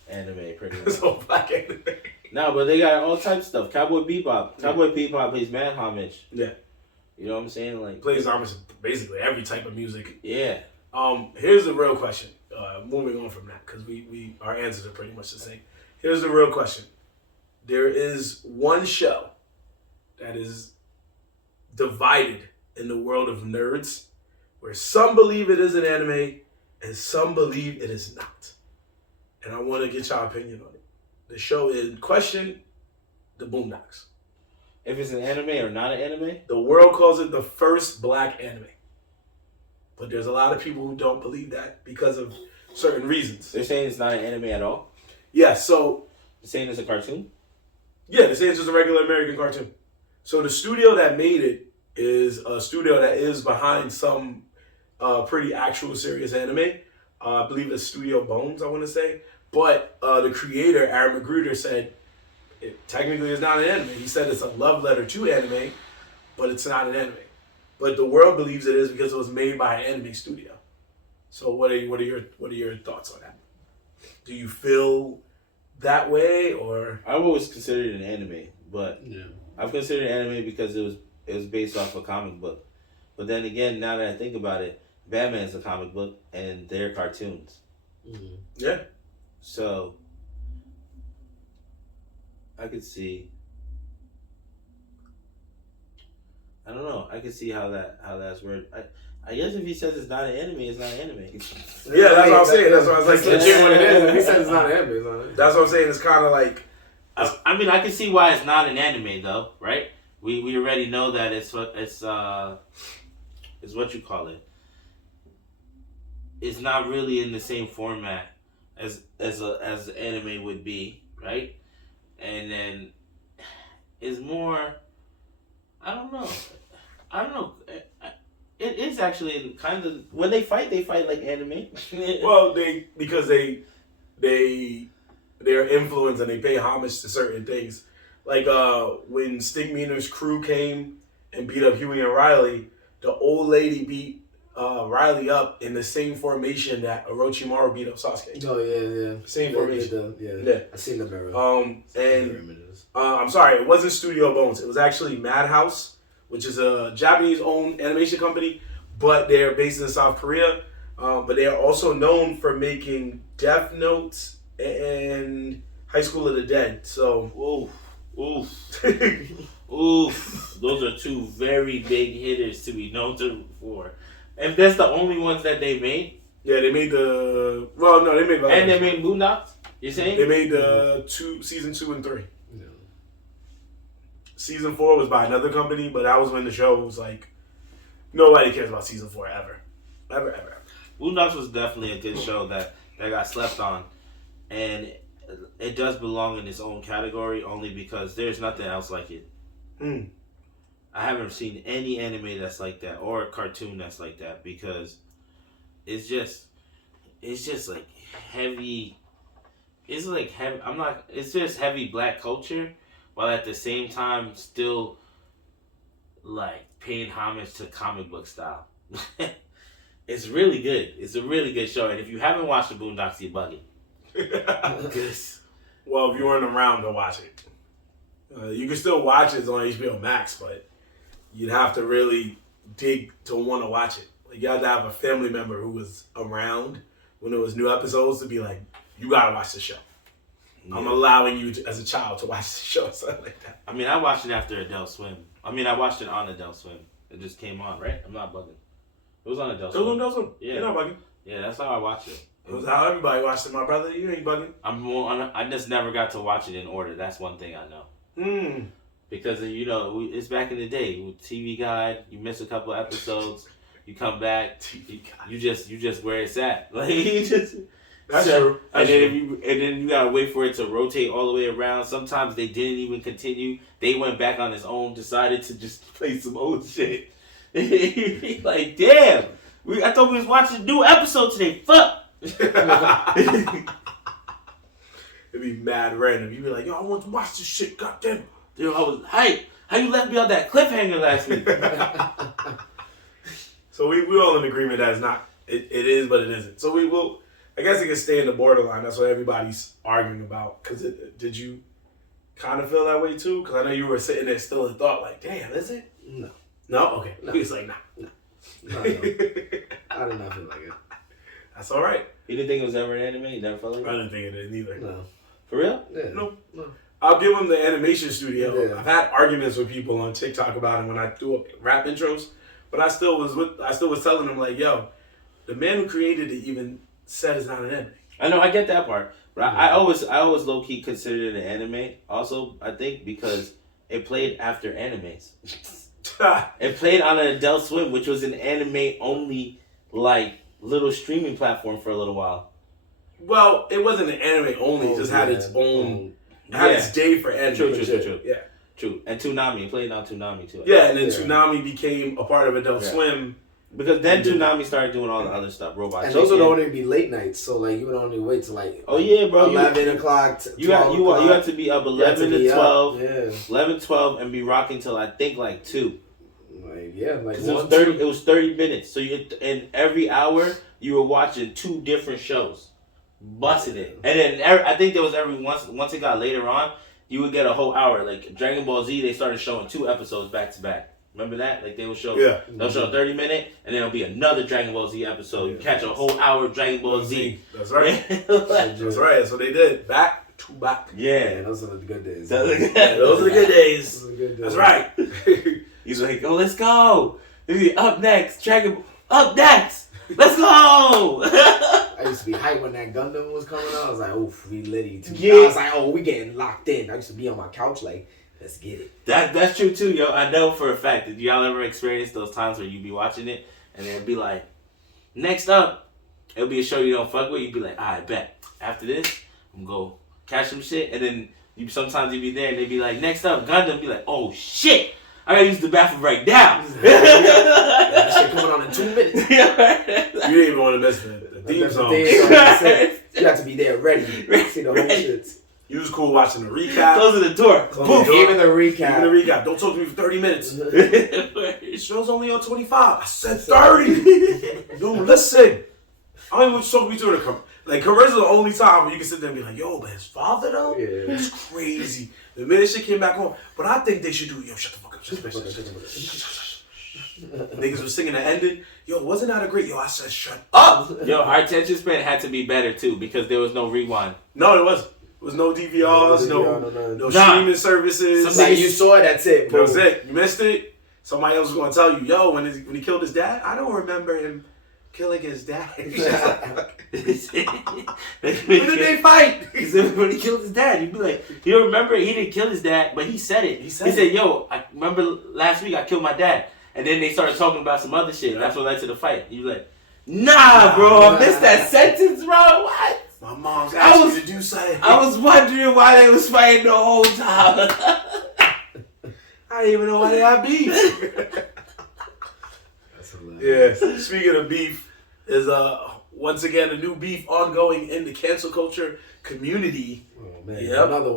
anime pretty much. It's all black anime. No, but they got all types of stuff. Cowboy Bebop. Cowboy Bebop plays mad homage. Yeah. You know what I'm saying? Like plays homage to basically every type of music. Yeah. Here's the real question. Moving on from that, because our answers are pretty much the same. Here's the real question. There is one show that is divided in the world of nerds, where some believe it is an anime and some believe it is not. And I want to get your opinion on it. The show in question, The Boondocks. If it's an anime or not an anime? The world calls it the first black anime. But there's a lot of people who don't believe that because of certain reasons. They're saying it's not an anime at all? Yeah, so... They're saying it's a cartoon? Yeah, they're saying it's just a regular American cartoon. So the studio that made it is a studio that is behind some pretty actual serious anime. I believe it's Studio Bones, I want to say. But the creator, Aaron Magruder, said it technically is not an anime. He said it's a love letter to anime, but it's not an anime. But the world believes it is because it was made by an anime studio. So what are your thoughts on that? Do you feel that way, or I've always considered it an anime, but I've considered it anime because it was based off a comic book. But then again, now that I think about it, Batman's a comic book and they're cartoons. Mm-hmm. Yeah. So I could see. I don't know. I could see how that's worded. I guess if he says it's not an anime, it's not an anime. Yeah, that's what I'm saying. That's what I was like. Legit what it is. If he says it's not an anime, it's not an anime. That's what I'm saying. It's kind of like. I mean, I can see why it's not an anime though, right? We already know that it's what you call it. It's not really in the same format as anime would be, right? And then it's more. I don't know. It is actually kind of when they fight like anime. Well, because they're influenced and they pay homage to certain things. Like when Stigmeaner's crew came and beat up Huey and Riley, the old lady beat Riley up in the same formation that Orochimaru beat up Sasuke. Oh yeah. Same formation. Yeah. I seen the mirror. I'm sorry, it wasn't Studio Bones. It was actually Madhouse, which is a Japanese-owned animation company, but they're based in South Korea. But they are also known for making Death Note and High School of the Dead. So, oof. Those are two very big hitters to be known for. If that's the only ones that they made. Yeah, they made the. Well, no, they made. And they made Boondocks. You saying? They made the season 2 and 3. Yeah. Season 4 was by another company, but that was when the show was like, nobody cares about season 4 ever. Boondocks was definitely a good show that got slept on, and it does belong in its own category only because there's nothing else like it. I haven't seen any anime that's like that or a cartoon that's like that because it's just like heavy. It's like heavy. It's just heavy black culture, while at the same time still like paying homage to comic book style. It's really good. It's a really good show, and if you haven't watched the Boondocks, you're bugging. Well, if you weren't around to watch it, you can still watch it. It's on HBO Max, but you'd have to really dig to want to watch it. Like you have to have a family member who was around when there was new episodes to be like, you gotta watch the show. Yeah. I'm allowing you as a child to watch the show, or something like that. I mean, I watched it after Adult Swim. I mean, I watched it on Adult Swim. It just came on, right? I'm not bugging. It was on Adult Swim. It was on Adult Swim. Yeah. You're not bugging. Yeah, that's how I watched it. It was how everybody watched it, my brother. You ain't bugging. I just never got to watch it in order. That's one thing I know. Because it's back in the day with TV Guide. You miss a couple episodes, you come back. You just where it's at. Like you just. That's true. And then you gotta wait for it to rotate all the way around. Sometimes they didn't even continue. They went back on its own. Decided to just play some old shit. Like damn, I thought we was watching a new episode today. Fuck. It'd be mad random. You'd be like, yo, I want to watch this shit, goddamn. Dude, I was hyped. How you left me on that cliffhanger last week? So we all in agreement that it's not, it is, but it isn't. So we will, I guess it can stay in the borderline. That's what everybody's arguing about. Because did you kind of feel that way too? Because I know you were sitting there still in thought like, damn, is it? No. No? Okay. No. He was like, nah. No, I did not feel like it. That's all right. You didn't think it was ever an anime? You never felt like I it? didn't think it did either. No. For real? Yeah. No. No. I'll give them the animation studio. Yeah. I've had arguments with people on TikTok about it when I do rap intros, but I still was telling them like, yo, the man who created it even said it's not an anime. I know, I get that part, but I always low key considered it an anime. Also, I think because it played after animes. It played on an Adult Swim, which was an anime only like little streaming platform for a little while. Well, it wasn't an anime only; it just had its own. It had its day for anime. True. Yeah. True. And Toonami. It played on Toonami too. Yeah, and then Toonami became a part of Adult Swim. Because then Toonami started doing all the other stuff. Robot and Chicken. those would only be late nights, so like you would only wait till like 11 o'clock. You had to be up 11 to 12. Yeah. 11, 12, and be rocking till I think like 2. Like it was 30 minutes. So in every hour you were watching 2 different shows, busting it. And then I think there was once it got later on, you would get a whole hour. Like Dragon Ball Z, they started showing 2 episodes back to back. Remember that? Like they would show, they'll show a 30-minute, and then it'll be another Dragon Ball Z episode. You catch a whole hour of Dragon Ball Z. That's right. That's right. That's what they did. Back to back. Yeah, those are the good days. Those are the good days. That's right. He's like, oh, let's go. Up next, up next. Let's go. I used to be hyped when that Gundam was coming out. I was like, oof, we litty. Yeah. I was like, oh, we getting locked in. I used to be on my couch like, let's get it. That's true too, yo. I know for a fact. Did y'all ever experience those times where you be watching it and it'd be like, next up, it'll be a show you don't fuck with. You'd be like, I bet. After this, I'm gonna go catch some shit. And then sometimes you'd be there and they'd be like, next up, Gundam. Be like, oh shit, I gotta use the bathroom right now. That shit coming on in 2 minutes. You didn't even want to miss the theme song. You have to be there ready. See the whole shit. You was cool watching the recap. Closing the door. Even the recap. Don't talk to me for 30 minutes. This show's only on 25. I said 30. Don't listen. I don't even want to talk to me during the like, Carilla's the only time where you can sit there and be like, yo, but his father, though? Yeah. It's crazy. The minute shit came back on. But I think they should do, yo, shut the fuck up. Niggas was singing the ending. Yo, wasn't that a great? Yo, I said, shut up. Yo, our attention span had to be better, too, because there was no rewind. No, there wasn't. There was no DVRs, no streaming services. Like, you saw it, that's it. That was it. You missed it. Somebody else was going to tell you, yo, when he killed his dad, I don't remember him killing his dad. When did they fight? When he killed his dad, you'd be like, you don't remember? He didn't kill his dad, but he said it. He said, yo, I remember last week I killed my dad. And then they started talking about some other shit. Yeah. That's what led to the fight. You'd be like, nah, bro, I missed that sentence, bro. What? My mom's asked me to do something. I was wondering why they was fighting the whole time. I didn't even know why they had beef. That's hilarious. Yeah. Speaking of beef, There's once again a new beef ongoing in the cancel culture community. Oh man, yep. Another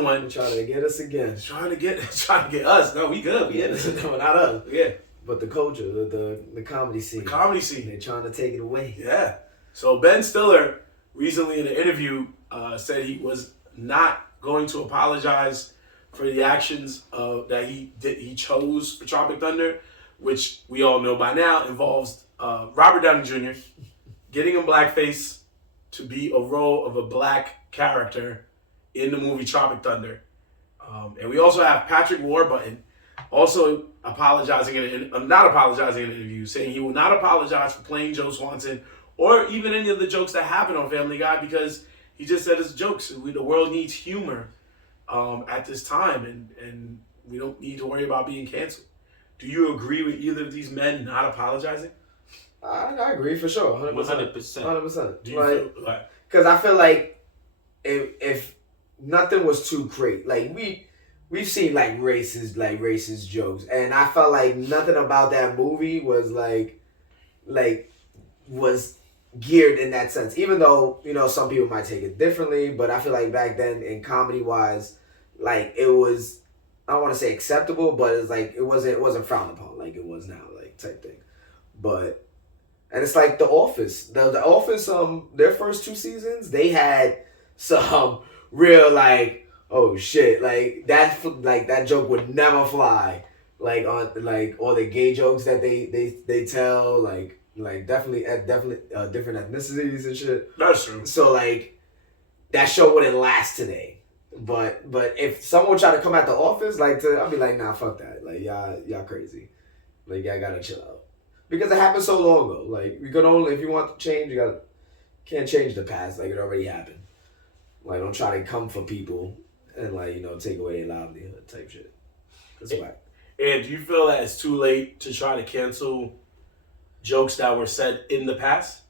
one. Trying to get us again. Trying to get us. No, we good. We innocent. No, not us. Yeah. But the culture, the comedy scene. The comedy scene. They're trying to take it away. Yeah. So Ben Stiller recently in an interview said he was not going to apologize for the actions that he chose for Tropic Thunder, which we all know by now involves Robert Downey Jr. getting in blackface to be a role of a black character in the movie Tropic Thunder. And we also have Patrick Warburton also not apologizing in an interview, saying he will not apologize for playing Joe Swanson or even any of the jokes that happen on Family Guy because he just said it's jokes. The world needs humor at this time, and we don't need to worry about being canceled. Do you agree with either of these men not apologizing? I agree for sure, 100%. 100%. Do you feel like? Because I feel like if nothing was too great, like we've seen like racist jokes, and I felt like nothing about that movie was was geared in that sense. Even though some people might take it differently, but I feel like back then in comedy wise, like it was, I don't want to say acceptable, but it's like it wasn't frowned upon like it was now, like type thing. But and it's like The Office. The Office, their first 2 seasons, they had some real like, oh shit, like that joke would never fly. Like on like all the gay jokes that they tell, like definitely different ethnicities and shit. That's true. So like that show wouldn't last today. But if someone tried to come at The Office, I'd be like, nah, fuck that. Like y'all crazy. Like y'all gotta chill out. Because it happened so long ago. Like you can only, if you want to change, can't change the past. Like it already happened. Like don't try to come for people and take away their livelihood type shit. That's whack. And do you feel that it's too late to try to cancel jokes that were said in the past?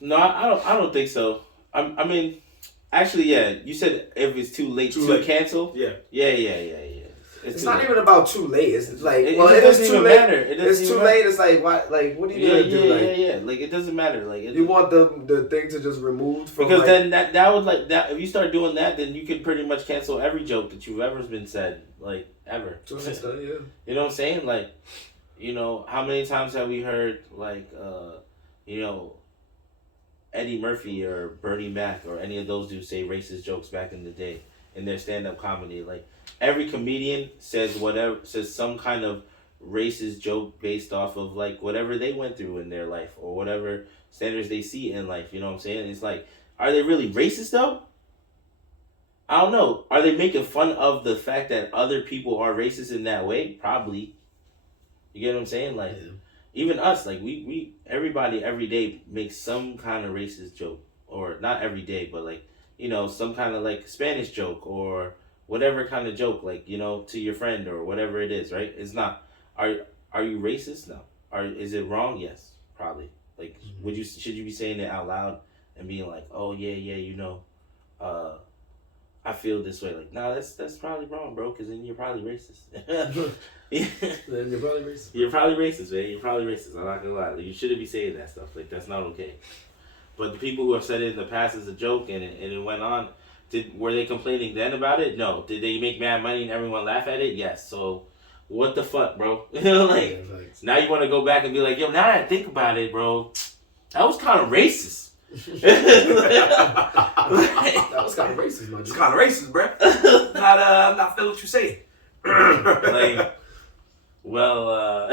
No, I don't think so. I mean, actually, yeah. You said if it's too late to cancel. Yeah. Yeah. It's not even about too late. It's like it is too late. Matter. It's too late. It's like what? Like what are you gonna do? Yeah. Like it doesn't matter. Like you want the thing to just removed from because then that would like that. If you start doing that, then you could pretty much cancel every joke that you've ever been said. Like ever. To an extent, yeah. You know what I'm saying? Like, how many times have we heard Eddie Murphy or Bernie Mac or any of those dudes say racist jokes back in the day in their stand-up comedy? Like every comedian says some kind of racist joke based off of like whatever they went through in their life or whatever standards they see in life. You know what I'm saying? It's like, are they really racist though? I don't know. Are they making fun of the fact that other people are racist in that way? Probably. You get what I'm saying? Like, even us, like we everybody every day makes some kind of racist joke, or not every day, but like some kind of like Spanish joke or whatever kind of joke, like to your friend or whatever it is, right? It's not. Are you racist? No. Is it wrong? Yes, probably. Like, should you be saying it out loud and being like, oh yeah, I feel this way. Like, no, that's probably wrong, bro, because then you're probably racist. Then you're probably racist. You're probably racist, man. You're probably racist. I'm not gonna lie. Like, you shouldn't be saying that stuff. Like, that's not okay. But the people who have said it in the past as a joke and it went on, were they complaining then about it? No. Did they make mad money and everyone laugh at it? Yes. So, what the fuck, bro? Now you want to go back and be like, yo, now that I think about it, bro, that was kind of racist. That was kind of racist, man. It's kind of racist, bro. Not feel what you say. Like, well,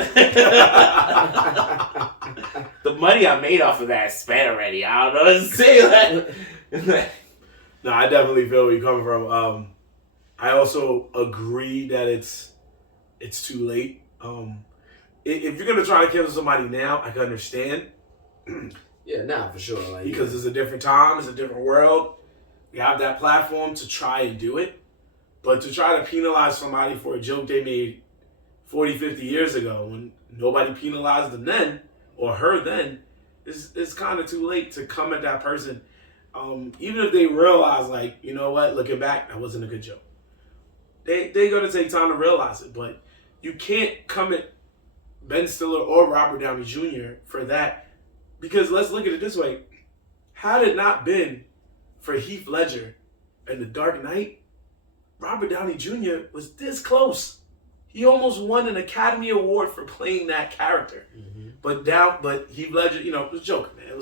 the money I made off of that is spent already. I don't know what to say. No, I definitely feel where you're coming from. I also agree that it's too late. If you're gonna try to kill somebody now, I can understand. Yeah, nah, for sure. Like, because it's a different time, it's a different world. We have that platform to try and do it. But to try to penalize somebody for a joke they made 40, 50 years ago when nobody penalized them then, or her then, it's kind of too late to come at that person. Even if they realize, like, you know what, looking back, that wasn't a good joke. They're going to take time to realize it. But you can't come at Ben Stiller or Robert Downey Jr. for that, because let's look at it this way: had it not been for Heath Ledger and The Dark Knight, Robert Downey Jr. was this close. He almost won an Academy Award for playing that character. Mm-hmm. But Heath Ledger, it was a joke, man.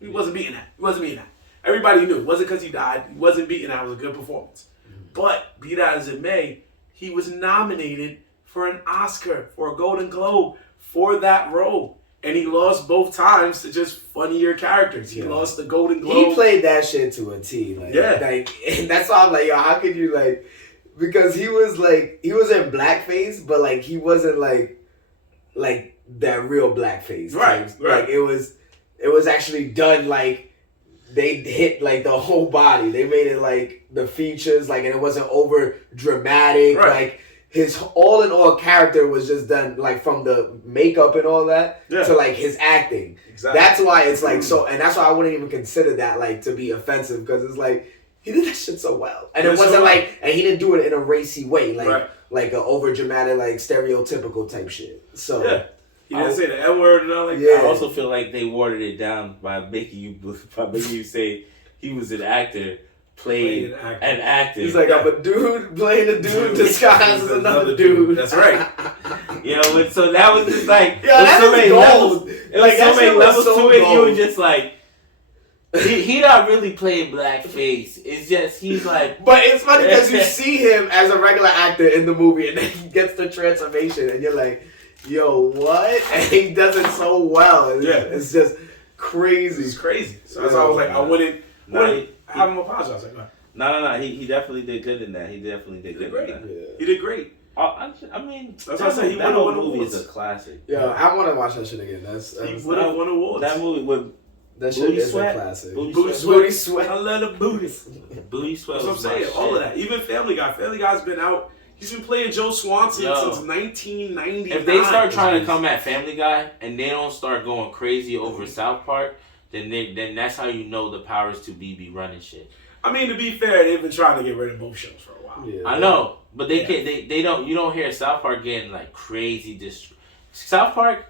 He wasn't beating that. Everybody knew it wasn't because he died. He wasn't beating that. It was a good performance. Mm-hmm. But be that as it may, he was nominated for an Oscar, for a Golden Globe for that role. And he lost both times to just funnier characters. He lost the Golden Globe. He played that shit to a T. And that's why I'm like, yo, how could you because he was in blackface, but he wasn't like that real blackface. Right. Like it was actually done they hit the whole body. They made it the features and it wasn't over dramatic. Right. His all in all character was just done from the makeup and all that to his acting. Exactly. That's why it's so, and that's why I wouldn't even consider that to be offensive, because it's he did that shit so well, and it wasn't and he didn't do it in a racy way, an over dramatic stereotypical type shit. So yeah. He didn't say the N word and all that. I also feel like they watered it down by making you say he was an actor. Played an actor. He's like, I'm a dude playing a dude disguised as another dude. That's right. So that was just that's so many gold. levels. It was so many levels to it. You were just he not really playing blackface. It's just he's like. But it's funny because you see him as a regular actor in the movie, and then he gets the transformation, and you're like, yo, what? And he does it so well. It's just crazy. It's crazy. So that's why I was like, I wouldn't have him apologize. No. He definitely did good in that. He definitely did good in that. Yeah. He did great. I mean, that's what I said. That whole movie is a classic. Yeah, I want to watch that shit again. He would have won awards. That movie with that shit is a classic. Booty sweat. I love the booty. Booty sweat. That's what I'm saying. All of that. Even Family Guy. Family Guy's been out. He's been playing Joe Swanson since 1999. If they start trying to come at Family Guy and they don't start going crazy over South Park, then that's how you know the powers to be running shit. I mean, to be fair, they've been trying to get rid of both shows for a while. Yeah, I know, but they can't. They don't. You don't hear South Park getting crazy. South Park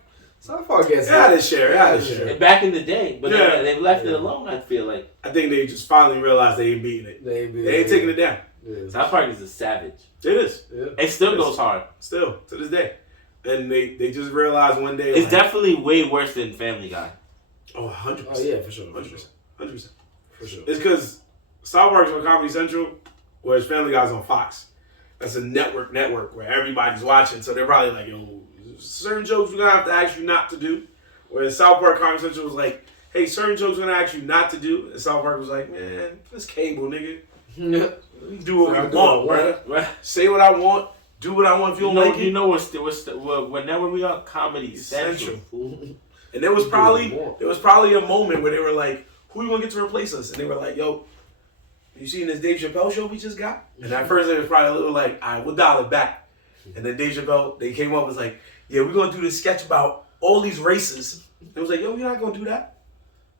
gets share. Back in the day, but they've left it alone. I feel like. I think they just finally realized they ain't beating it. They ain't taking it down. Yeah. South Park is a savage. It is. Yeah. It still goes hard. Still to this day, and they just realized one day it's definitely way worse than Family Guy. Oh, 100%. Oh yeah, for sure. 100%. For sure. It's because South Park's on Comedy Central, whereas Family Guy's on Fox. That's a network where everybody's watching, so they're probably like, yo, certain jokes we're gonna have to ask you not to do. Whereas South Park Comedy Central was like, hey, certain jokes we're gonna ask you not to do. And South Park was like, man, it's cable, nigga. Do what I want, bro. Right. Say what I want. Do what I want. If you don't like it. You know what network we on? Comedy Central. And there was probably a moment where they were like, who are you gonna get to replace us? And they were like, yo, you seen this Dave Chappelle show we just got? And at first it was probably a little like, all right, we'll dial it back. And then Dave Chappelle, they came up and was like, yeah, we're gonna do this sketch about all these races. And it was like, yo, you're not gonna do that.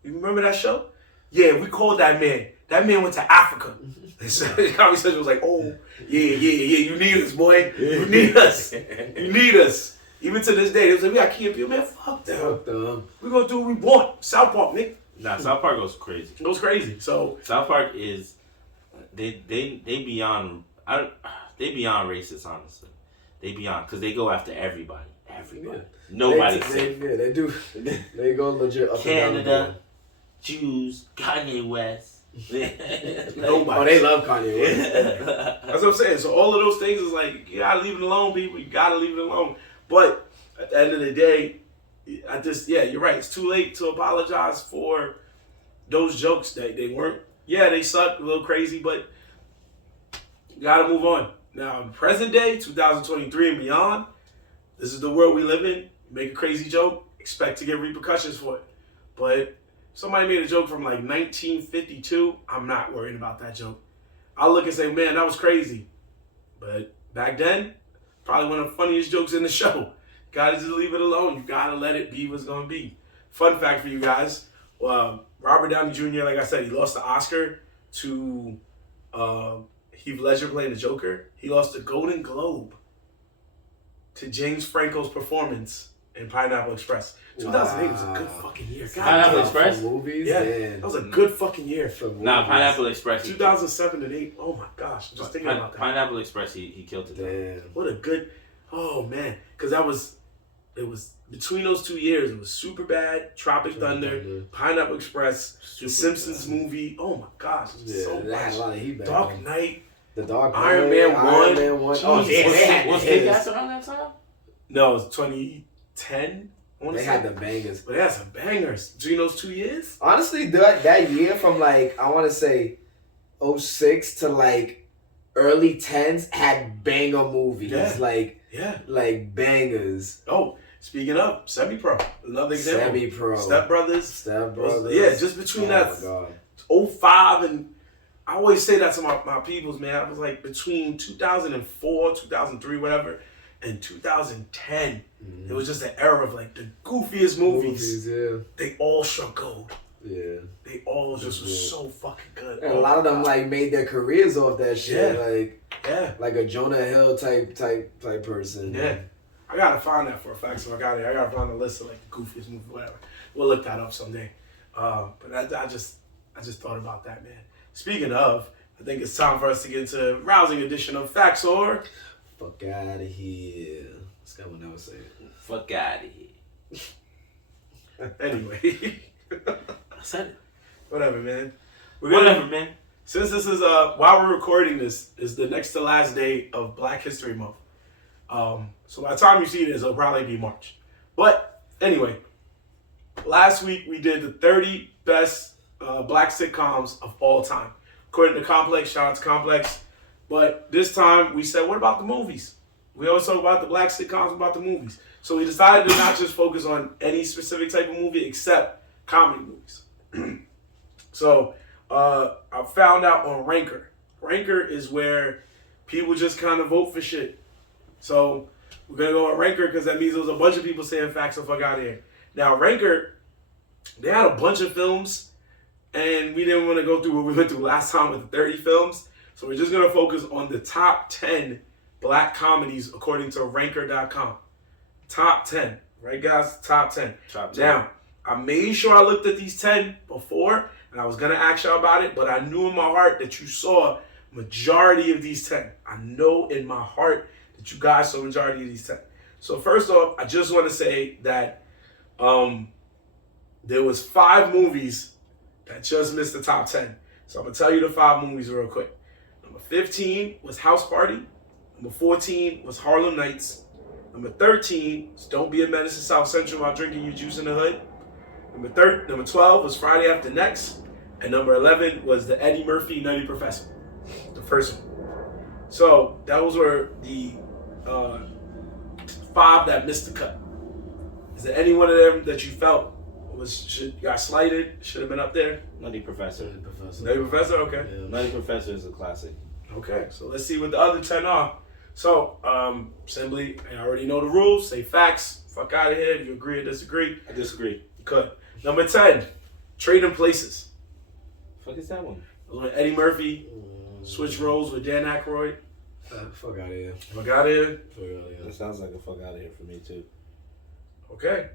You remember that show? Yeah, we called that man. That man went to Africa. And so Comedy Central was like, oh, yeah, you need us, boy. You need us. You need us. Even to this day, they was like, we got Key and Peele, man, fuck them. We're gonna do what we want. South Park, nigga. Nah, South Park goes crazy. It goes crazy. So South Park is they beyond racist, honestly. They beyond, because they go after everybody. Yeah. Nobody's safe. They do. They go legit up Canada, and down. Jews, Kanye West. Nobody. Oh, they love Kanye West. That's what I'm saying. So all of those things is like, you gotta leave it alone, people. You gotta leave it alone. But at the end of the day, you're right. It's too late to apologize for those jokes that they weren't. Yeah, they suck, a little crazy, but you gotta move on. Now, in present day, 2023 and beyond, this is the world we live in. You make a crazy joke, expect to get repercussions for it. But if somebody made a joke from like 1952, I'm not worried about that joke. I'll look and say, man, that was crazy. But back then, probably one of the funniest jokes in the show. Gotta just leave it alone. You gotta let it be what's gonna be. Fun fact for you guys, Robert Downey Jr., like I said, he lost the Oscar to Heath Ledger playing the Joker. He lost the Golden Globe to James Franco's performance in Pineapple Express. 2008 was a good fucking year. Pineapple Express? Movies? Yeah, Damn. that was a good fucking year. Nah, Pineapple Express. 2007 and 8. Oh my gosh, just thinking about that. Pineapple Express, he killed it. Damn. What a good. Oh man, because it was between those 2 years. It was Superbad, Tropic Thunder, Pineapple Express, The Simpsons movie. Oh my gosh, so they had a much. lot of heat back Dark then. Knight. The Dark Iron Knight, Man 1. Iron Man 1. Oh, Jeez. damn, they had Was the Kick-Ass hits. around that time? No, it was 2010. They had the bangers. But they had some bangers between those 2 years. Honestly, that year from like, I want to say 06 to like early 10s had banger movies. Yeah. Like bangers. Oh, speaking of Semi-Pro, another example. Semi-Pro. Step Brothers. Yeah, just between that God. 05 and I always say that to my peoples, man. I was like between 2004, 2003, whatever, and 2010. It was just an era of like the goofiest movies. Yeah. They all struck gold. Yeah. They all just were so fucking good. And a lot of them like made their careers off that shit. Yeah. Like a Jonah Hill type person. Yeah. I gotta find that for a fact. So I gotta find a list of like the goofiest movies, whatever. We'll look that up someday. But I just thought about that, man. Speaking of, I think it's time for us to get into a rousing edition of Facts or Fuck out of here. This guy will never say it. Fuck out of here. Anyway. I said it. Whatever, man. Whatever, man. Since this is while we're recording this is the next to last day of Black History Month. So by the time you see this, it'll probably be March. But anyway, last week we did the 30 best black sitcoms of all time. According to Complex, shout out to Complex. But this time we said, what about the movies? We always talk about the black sitcoms, about the movies. So we decided to not just focus on any specific type of movie except comedy movies. So I found out on Ranker. Ranker is where people just kind of vote for shit. So we're going to go on Ranker because that means there was a bunch of people saying facts the fuck out of here. Now, Ranker, they had a bunch of films, and we didn't want to go through what we went through last time with the 30 films. So we're just going to focus on the top 10 black comedies according to Ranker.com. Top 10. Right, guys? Top 10. Top 10. Now, I made sure I looked at these 10 before, and I was going to ask y'all about it, but I knew in my heart that you saw majority of these 10. I know in my heart that you guys saw majority of these 10. So first off, I just want to say that there was 5 movies that just missed the top 10. So I'm going to tell you the 5 movies real quick. Number 15 was House Party. Number 14 was Harlem Nights. Number 13 was Don't Be a Menace to South Central while drinking your juice in the hood. Number 12 was Friday After Next. And number 11 was the Eddie Murphy Nutty Professor. The first one. So those were the 5 that missed the cut. Is there any one of them that you felt got slighted, should have been up there? Nutty Professor. Nutty Professor? Okay. Yeah, Nutty Professor is a classic. Okay, so let's see what the other 10 are. So, simply, I already know the rules. Say facts. Fuck out of here. If you agree or disagree. I disagree. Good. Number 10, Trading Places. Fuck is that one? With Eddie Murphy, switch roles with Dan Aykroyd. Fuck out of here. Fuck out of here. That sounds like a fuck out of here for me too. Okay.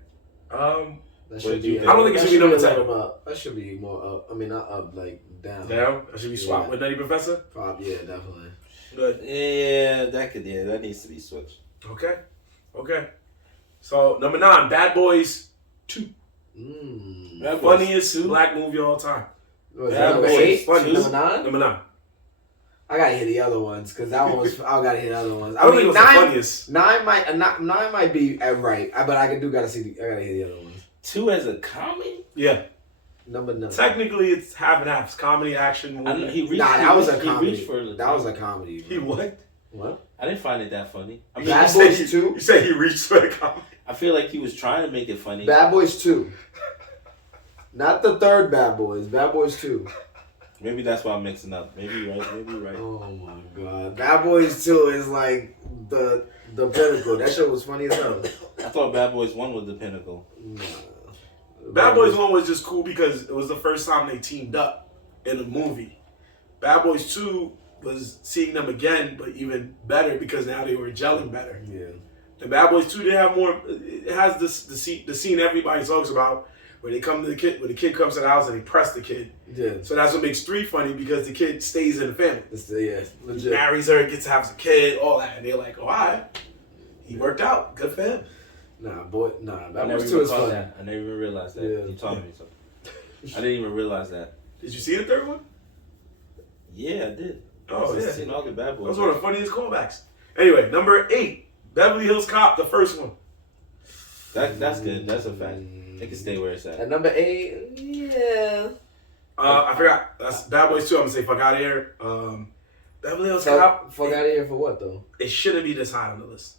That should be. I don't think it should be number 10. That should be more up. I mean, not up, like down. Down? That should be swapped with Nutty Professor? Probably, yeah, definitely. Good. Yeah, that needs to be switched. Okay. So, number 9, Bad Boys 2. Bad Boys Funniest 2? black movie of all time. Was Bad number Boys 8? 2? Number 9? Number 9. I gotta hear the other ones because that one was. I gotta hear the other ones. I don't think it was the funniest. 9 might be right, but I gotta see. I gotta hear the other ones. 2 as a comedy? Yeah. Number 9. Technically, it's half and half. It's comedy, action, movie. I know, that was a comedy. That That was a comedy. He what? What? I didn't find it that funny. I mean, Bad Boys 2? You said he reached for the comedy. I feel like he was trying to make it funny. Bad Boys 2. Not the third Bad Boys. Bad Boys 2. Maybe that's why I'm mixing up. Maybe you're right. Oh my god. Bad Boys 2 is like the pinnacle. That shit was funny as hell. I thought Bad Boys 1 was the pinnacle. Nah. Bad Boys 1 was just cool because it was the first time they teamed up in a movie. Bad Boys 2 was seeing them again, but even better because now they were gelling better. Yeah. The Bad Boys 2 did have more. It has the scene everybody talks about where they come to the kid, where the kid comes to the house and they press the kid. Yeah. So that's what makes 3 funny because the kid stays in the family. Legit. He marries her, gets to have a kid, all that, and they're like, "Oh, all right, he worked out. Good for him." Bad I never Boys even 2 is caught fun. that. I never even realized that. Yeah. You told me so. I didn't even realize that. Did you see the third one? Yeah, I did. Oh, I've yeah. seen all the Bad Boys. That was one of the funniest callbacks. Anyway, number 8, Beverly Hills Cop, the first one. That's good. That's a fact. It can stay where it's at. At number 8, yeah. I forgot. That's Bad Boys 2. I'm gonna say fuck out of here. Beverly Hills Cop. Fuck out of here for what though? It shouldn't be this high on the list.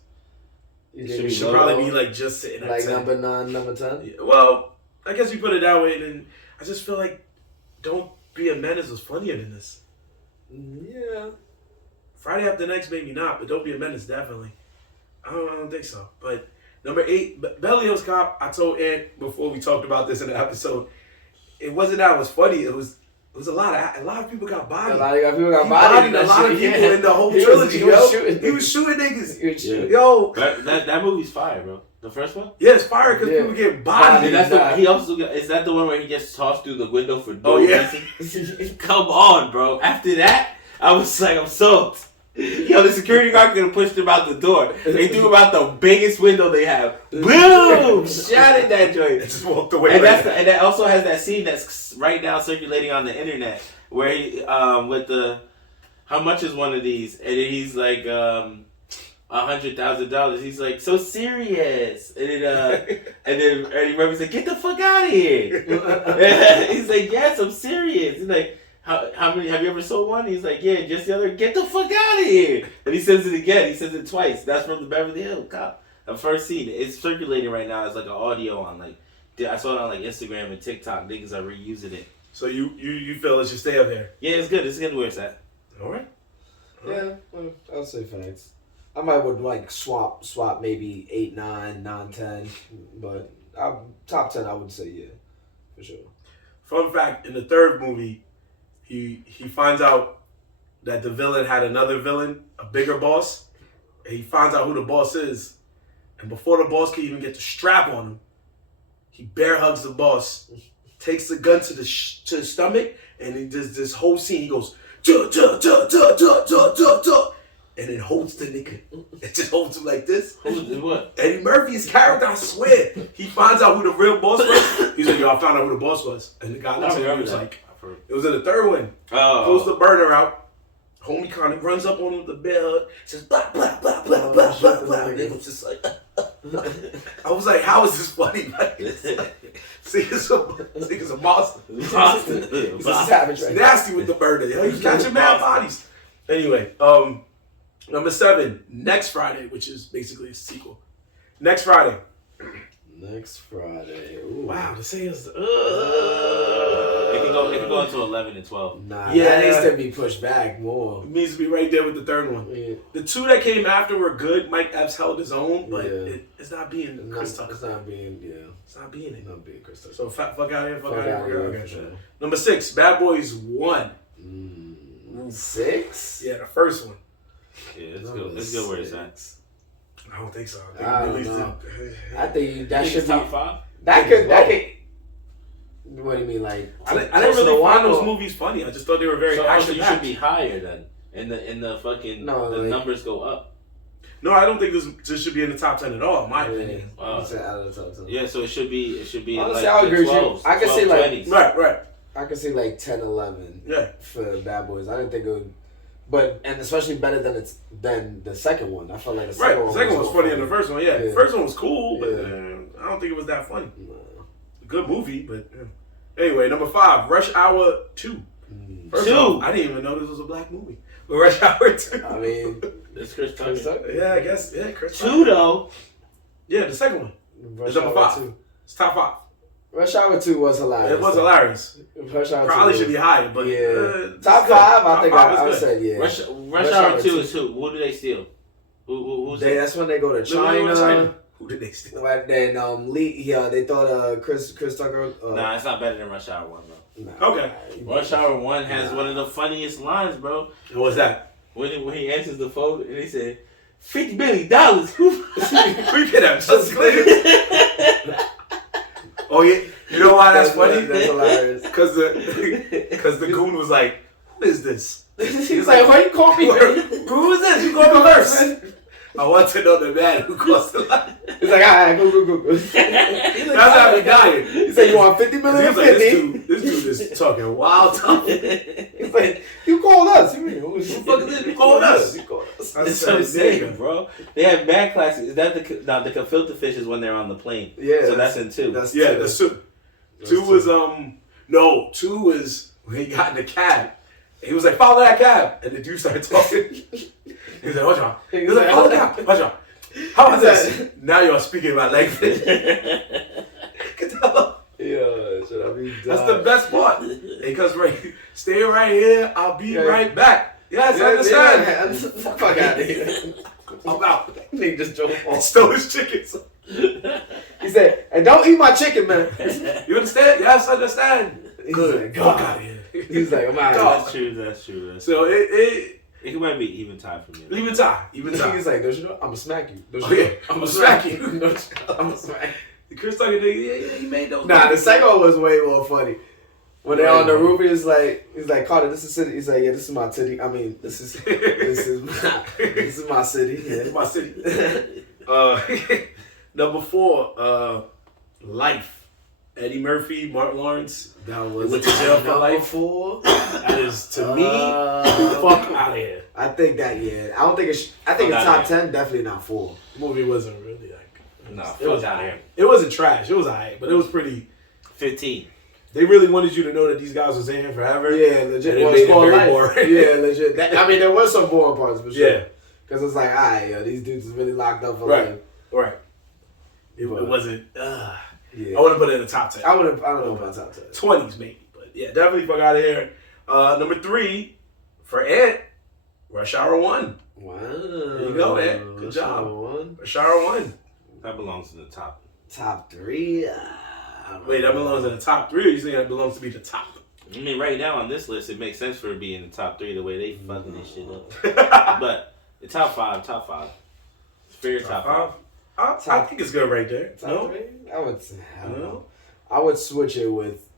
You It think should It be should low. probably be like just sitting at like 10. number 9, number 10? Yeah, well, I guess you put it that way, then I just feel like Don't Be a Menace was funnier than this. Yeah. Friday After Next maybe not, but Don't Be a Menace definitely. I don't think so. But number 8, Beverly Hills Cop. I told Ant before we talked about this in the episode, it wasn't that it was funny. It was a lot of people got bodied. A lot of people got He bodied in a that lot shit, of people yeah. in the whole He was- trilogy. he was yo. shooting. He was shooting niggas. He was shooting. Yo, That movie's fire, bro. The first one. yeah, it's fire because Yeah. people get bodied. And that's he also is that the one where he gets tossed through the window for no Oh, yeah. reason? Come on, bro. After that, I was like, I'm soaked. Yo, the security guard could have pushed him out the door. They threw him out the biggest window they have. Boom! Shot at that joint. Just walked away. And right and that also has that scene that's right now circulating on the internet where he with the how much is one of these? And then he's like $100,000. He's like so serious. And then Eddie Murphy's like, get the fuck out of here. He's like, yes, I'm serious. He's like, how many have you ever sold one? He's like, yeah, just the other. Get the fuck out of here. And he says it again. He says it twice. That's from the Beverly Hills Cop. The first scene. It's circulating right now. It's like an audio on like I saw it on like Instagram and TikTok. Niggas are reusing it. So you feel it should stay up there? Yeah, it's good. It's good where it's at. All right. Yeah, I'll say facts. I might would like swap maybe 8, 9, 9, 10, but top 10 I would say yeah, for sure. Fun fact: in the third movie, he finds out that the villain had another villain, a bigger boss. And he finds out who the boss is, and before the boss can even get the strap on him, he bear hugs the boss, takes the gun to the stomach, and he does this whole scene. He goes, duh, duh, duh, duh, duh, duh, duh, duh, and it holds the nigga. It just holds him like this. What? Eddie Murphy's character, I swear, he finds out who the real boss was. He's like, yo, I found out who the boss was, and the guy looks at him. He was like, it was in the third one. Pulls the burner out. Homie kind of runs up on him with the bell, says blah blah blah blah blah blah blah. And it was just like, I was like, how is this funny? Like, it's a monster. He's a savage right now. Nasty with the burner. Yo, he's catching mad bodies. Anyway, number 7, next Friday, which is basically a sequel. Next Friday. Next Friday. Ooh. Wow, to say is It can go into 11 and 12. Nah, Yeah. that needs to be pushed back more. It needs to be right there with the third one. Yeah. The 2 that came after were good. Mike Epps held his own, but Yeah. it's not being Chris Tucker. It's not being, It's not being it. not being Chris Tucker. So fuck out of here, fuck out Fuck of out here. of here, Okay. for sure. Number 6, Bad Boys 1. 6? Yeah, the first one. Yeah, it's good. It's good where it's at. I don't think so. I don't know. I think that should be top 5. That could. What do you mean, like? I didn't really find those movies funny. I just thought they were very So action you should be higher then. In the fucking the numbers go up. No, I don't think this should be in the top 10 at all. In my opinion. Wow. Out of the top 10. Yeah, so it should be Honestly, like I agree with you. 12s, I could say 12, like 20s. Right. I could say like 10, 11. Yeah. For Bad Boys, I didn't think it would, and especially better than the second one. I felt like the second one. The second one was funny than the first one. Yeah, the first one was cool, but Yeah. I don't think it was that funny. No. Good movie, but anyway, number 5, Rush Hour 2. First off, I didn't even know this was a black movie. But Rush Hour 2. I mean, It's Chris Tucker. Yeah, I guess. Yeah, Chris. 2 though. Yeah, the second one. Rush It's number Hour 5. 2. It's top 5. Rush Hour 2 was hilarious. It was hilarious. Rush Hour Probably 2 should be higher, but top 5. I think I would say yeah. Rush Hour 2 is who? Who do they steal? Who's that? That's when they go to China. China. Who did they steal? Then they thought Chris Tucker. Nah, it's not better than Rush Hour 1, bro. Nah. Okay. Rush Hour 1 has one of the funniest lines, bro. What was that? When he answers the phone and he said, $50 million. We could have just Oh yeah, you know why that's funny? That's hilarious. Because the goon was like, "Who is this?" He's like, "Why you call me? Who is this? You call me first." I want to know the man who cost the life. He's like, "Alright, go." That's how we dying. He said, "You want 50 million?" He's like, this dude is talking wild stuff. He's like, "You called us. Who the fuck is this? You called us. You called us." That's what I'm saying, bro. They have bad classics. Is that the gefilte fish is when they're on the plane? Yeah. So that's in 2. That's 2. 2 was no, 2 was when he got in the cab. He was like, "Follow that cab," and the dude started talking. He was like, "Watch out." He was like, "Follow the cab. Watch out." How about this? Now you're speaking about language. Yeah, should I be done? That's the best part. Because stay right here. I'll be right back. Yes, I understand. Yeah, fuck out of here. I'm out. Nigga just drove off. Stole his chickens. He said, "And don't eat my chicken, man." You understand? Yes, I understand. He's Good. like, Fuck God. out of here. He's like, "I'm out." That's true. So It might be even time for me. even time. He's like, "Don't you know? I'm gonna smack you." Don't Oh you yeah, know? I'm gonna smack you. I'm gonna smack you. The Chris Tucker nigga, yeah, he made those. Nah, the second one was way more funny. When they're on the Right. roof, he's like, "Carter, this is city." He's like, "Yeah, this is my city. I mean, this is my city. Yeah, my city. Number 4, Life. Eddie Murphy, Martin Lawrence. That was Went to jail for number life. 4. That is to me. Fuck out of here. I think that I don't think it's. I think it's top 10. Definitely not 4. The movie wasn't really like. Nah, It was fuck out out here. It wasn't trash. It was alright, but it was pretty. 15. They really wanted you to know that these guys was in here forever. Yeah, legit. And it Well, made it's it called very life. boring. Yeah, legit. I mean, there was some boring parts, for sure. Yeah. Because it's like, alright, yo, these dudes is really locked up for Right. life. Right. It But- wasn't. Yeah. I wouldn't put it in the top 10. I don't know about top 10. 20s maybe, but yeah, definitely fuck out of here. Number 3 for Ant, Rush Hour 1. Wow. There you go, Ant. Good job. One. Rush Hour 1. That belongs in the top. Top 3. I don't Wait, know. that belongs in the top 3, or you think that belongs to be the top? I mean, right now on this list, it makes sense for it to be in the top 3 the way they fucking this shit up. But the top 5. It's fair top 5. I think it's good right there. Top No? 3? I don't No? know. I would switch it with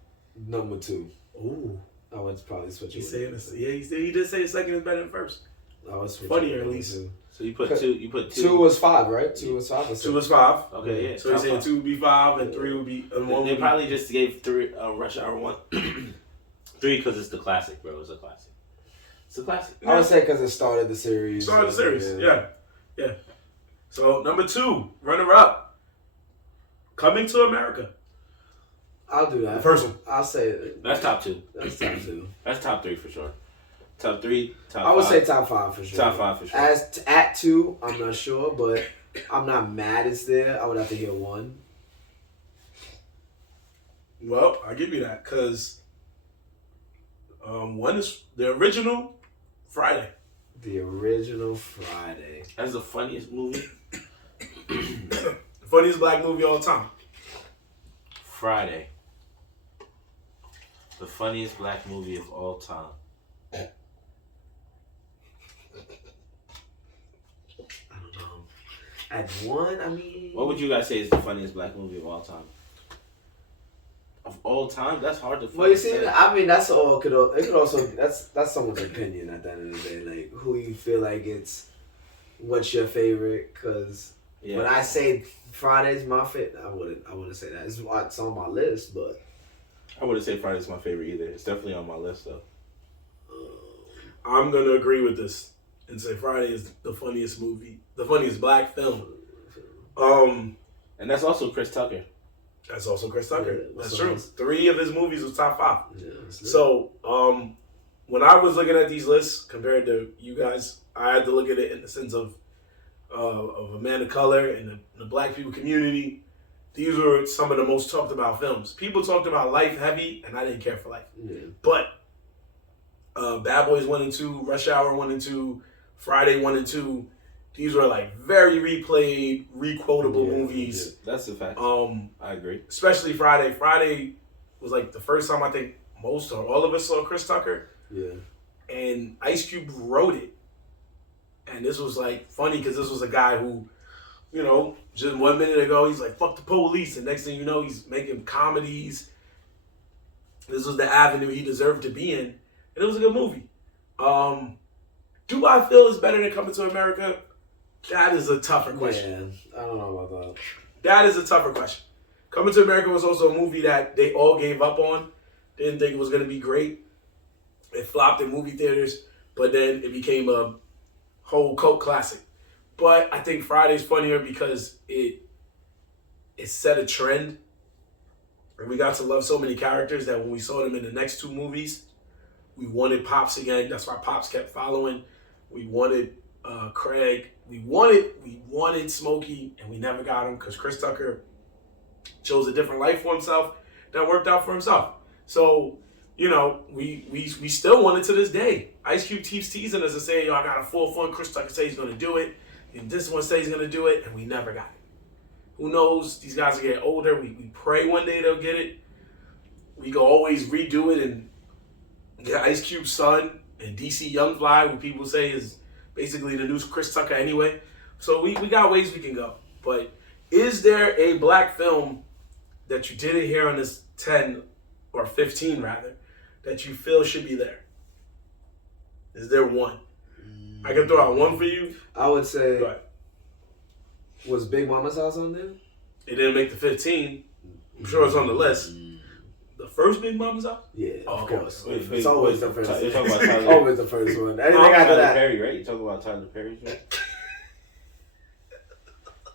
number 2. Ooh. I would probably switch it He's with saying number this. 2. Yeah, he did say second is better than first. I would switch Funnier, it with at number least. 2. So you put 2. You put 2. 2 was 5, right? 2 was 5 or 6? 2 was 5. Okay, yeah. So he's saying 2 would be 5 and 3 would be. And 1 They would be. probably just gave 3 Rush Hour 1. 3 because it's the classic, bro. It's a classic. It's a classic. I would say because it started the series. Started the series. Yeah. So number 2, runner up, Coming to America. I'll do that. The first one. I'll say That's top 2. that's top 2. That's top 3 for sure. Top 3, top 5. I would say top 5 for sure. Top 5 for sure. At 2, I'm not sure, but I'm not mad it's there. I would have to hear 1. Well, I'll give you that because 1 is the original Friday. The original Friday. That's the funniest movie. The funniest black movie of all time. Friday. The funniest black movie of all time. I don't know. At 1, I mean. What would you guys say is the funniest black movie of all time? Of all time? That's hard to find. Well, you see, I mean, that's all. It could also. That's someone's opinion at the end of the day. Like who you feel like what's your favorite? Because when I say Friday's my favorite, I wouldn't say that. It's on my list, but I wouldn't say Friday's my favorite either. It's definitely on my list though. I'm gonna agree with this and say Friday is the funniest movie, the funniest black film. And that's also Chris Tucker. That's also Chris Tucker. Yeah, that's so true. 3 of his movies was top 5. yeah. So, when I was looking at these lists compared to you guys, I had to look at it in the sense of a man of color and the black people community. These were some of the most talked about films. People talked about Life heavy, and I didn't care for Life. Yeah. But Bad Boys 1 and 2, Rush Hour 1 and 2, Friday 1 and 2. These were like very replayed, requotable movies. Yeah, that's a fact. I agree. Especially Friday. Friday was like the first time I think most or all of us saw Chris Tucker. Yeah. And Ice Cube wrote it. And this was like funny because this was a guy who, you know, just 1 minute ago he's like, fuck the police. And next thing you know, he's making comedies. This was the avenue he deserved to be in. And it was a good movie. Do I feel it's better than Coming to America? That is a tougher question. Yeah, I don't know about that. That is a tougher question. Coming to America was also a movie that they all gave up on. Didn't think it was going to be great. It flopped in movie theaters, but then it became a whole cult classic. But I think Friday's funnier because it set a trend. And we got to love so many characters that when we saw them in the next 2 movies, we wanted Pops again. That's why Pops kept following. We wanted Craig. We wanted Smokey, and we never got him because Chris Tucker chose a different life for himself that worked out for himself. So, you know, we still want it to this day. Ice Cube keeps teasing us and saying, yo, I got a full fun. Chris Tucker says he's going to do it. And this one says he's going to do it, and we never got it. Who knows? These guys are getting older. We pray one day they'll get it. We can always redo it and get Ice Cube's son and DC Young Fly, who people say is basically the new Chris Tucker anyway. So we got ways we can go. But is there a black film that you didn't hear on this 10 or 15 rather that you feel should be there? Is there one? I can throw out one for you. I would say, was Big Mama's House on there? It didn't make the 15. I'm sure it's on the list. The first Big Mama's House? Yeah, of course. It's always the first one. You're talking about Tyler. Always the first one. Anything after Tyler that. Perry, right? You're talking about Tyler Perry's right?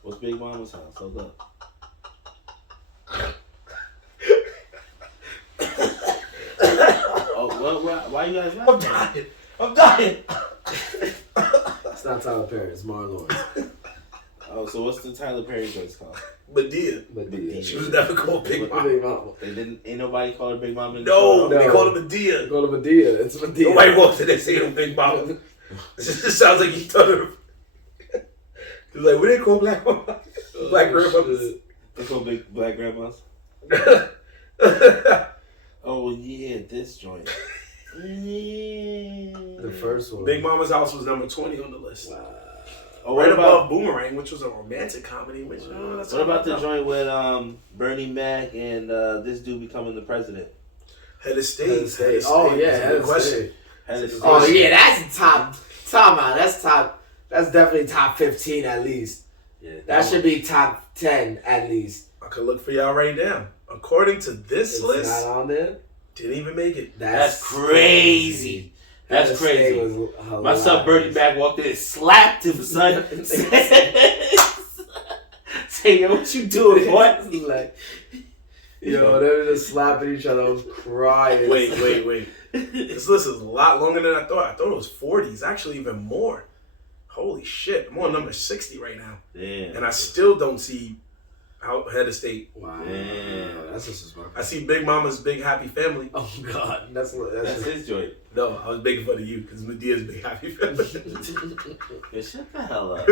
What's Big Mama's House? Hold up. Oh, why you guys laughing? I'm dying. It's not Tyler Perry. It's Martin Lawrence. Oh, so what's the Tyler Perry voice called? Medea. Medea. She was never called Big Mama. Big Mama. They didn't. Ain't nobody call her Big Mama. No, No. they called her Medea. They call her Medea. It's Medea. Nobody walks in there saying Big Mama. It just sounds like he thought of. He's like, we didn't call Black Mama. Black grandmothers. They call big black grandmas. Oh yeah, this joint. The first one. Big Mama's House was number 20 on the list. Wow. Oh, Right what about above Boomerang, which was a romantic comedy. Which, that's what about the joint with Bernie Mac and this dude becoming the president? Head of State? Oh yeah, That's a good question. Head of State. Oh yeah, that's top out. That's top. That's definitely top 15 at least. Yeah, That should be top 10 at least. I could look for y'all right now. According to this It's list, not on there. didn't even make it. That's crazy. That's That crazy. was My son Bernie Mac walked in and slapped him, son. Say, yo, what you doing, boy? Like, yo, they were just slapping each other. I was crying. Wait. This list is a lot longer than I thought. I thought it was 40. It's actually even more. Holy shit. I'm on number 60 right now. Damn. And I still don't see Head of State. Wow. Damn. That's disrespectful. I see Big Mama's Big Happy Family. Oh God, that's his joint. No, I was making fun of you because Medea's Big Happy Family. Yeah, shut the hell up.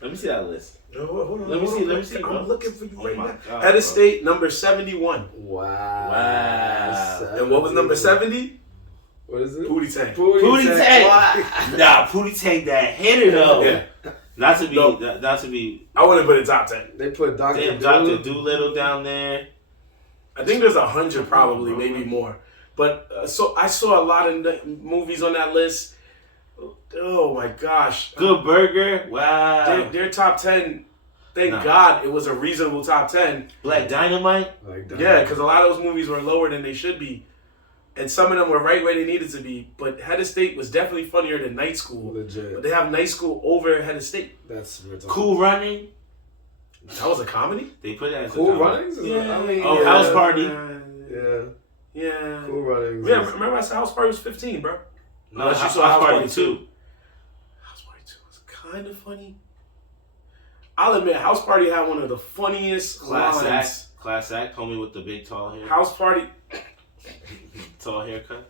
Let me see that list. No, hold on. Let me see, bro. I'm looking for you right my now. God, Head of bro. State, number 71. Wow. And what was number 70? What is it? Pootie Tang. Pootie Tang. Nah, Pootie Tang that hitter though. Yeah. Not to be. No. Not to be. I wouldn't put it top 10. They put Dr. Damn, Dr. Doolittle down there. I think there's 100 probably, maybe more. But so I saw a lot of movies on that list. Oh my gosh. Good Burger. Wow. Their top 10, thank Nah. God it was a reasonable top 10. Black Dynamite. Like that. Yeah, because a lot of those movies were lower than they should be. And some of them were right where they needed to be. But Head of State was definitely funnier than Night School. Legit. But they have Night School over Head of State. That's ridiculous. Cool Running. That was a comedy? They put that as Cool a comedy. Runnings? Yeah. I mean, Oh, yeah. House Party. Yeah. Yeah. Cool Runnings. Yeah, remember I said House Party was 15, bro. No, Unless you House saw House Party Party 2. House Party 2 was kind of funny. I'll admit, House Party had one of the funniest Class lines. act, homie with the big tall hair. House Party. Tall haircut.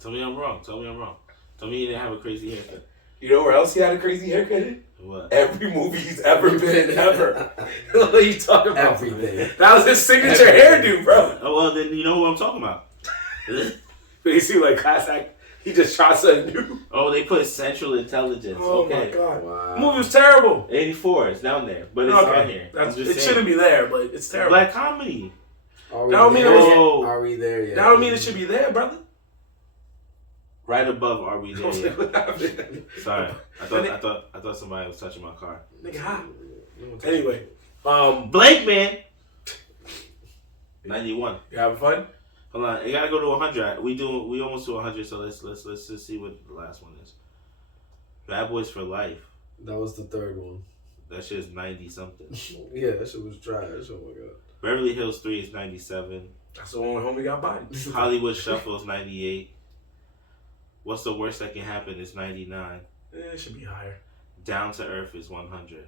Tell me I'm wrong. Tell me you didn't have a crazy haircut. You know where else he had a crazy haircut in? What? Every movie he's ever been in, ever. What are you talking about? Everything. That was his signature hairdo, bro. Oh, well, then you know who I'm talking about. But you see, like, class act, He just tried something new. Oh, they put Central Intelligence. Oh okay. my god. Wow. The movie was terrible. 84 is down there, but it's on here. It shouldn't be there, but it's terrible. Black comedy. Are we That don't mean there it was- yet? Are we there yet? That don't mean it should be there, brother. Right above Are We There Yet? What happened? Sorry, I thought somebody was touching my car. Nigga, hi. Anyway, Blake, man. 91. you having fun? Hold on, it gotta go to 100. We almost to 100. So let's just see what the last one is. Bad Boys for Life. That was the third one. That shit is 90 something. Yeah, that shit was trash. Oh my god. Beverly Hills 3 is 97. That's the one when homie got bodied. Hollywood Shuffle is 98. What's the worst that can happen is 99. It should be higher. Down to Earth is 100.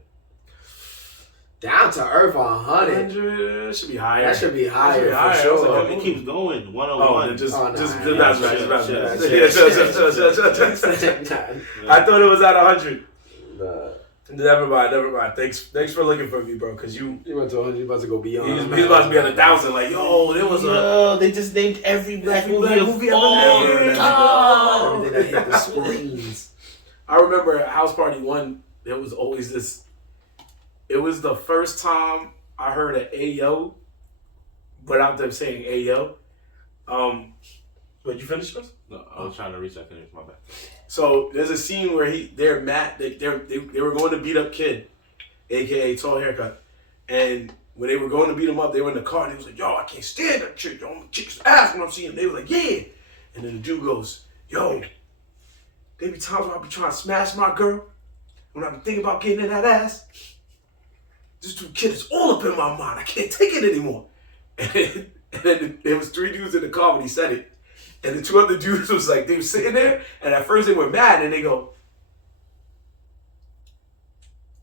Down to Earth 100. 100 should be higher. That should be higher That should be for higher. sure. That's It keeps going. 101. Oh, then just that's right. Nah. I thought it was at 100. Nah. Never mind. Thanks for looking for me, bro. Cause you went to 100. You about to go beyond. he's about to be at 1,000. Like, yo, there was Yo, they just named every black movie of all time. Everything that hit the screens. I remember at House Party 1, there was always this. It was the first time I heard an Ayo without them saying Ayo. But you finish yours? No, I was trying to reach that finish. My bad. So there's a scene where they're mad. They were going to beat up Kid, aka Tall Haircut, and when they were going to beat him up, they were in the car and they was like, "Yo, I can't stand that chick. Yo, I'm gonna kick his ass when I'm seeing him." They was like, "Yeah," and then the dude goes, "Yo, there be times when I be trying to smash my girl, when I be thinking about getting in that ass. This dude Kid is all up in my mind. I can't take it anymore." And then there was 3 dudes in the car when he said it. And the 2 other dudes was like, they were sitting there, and at first they were mad, and they go,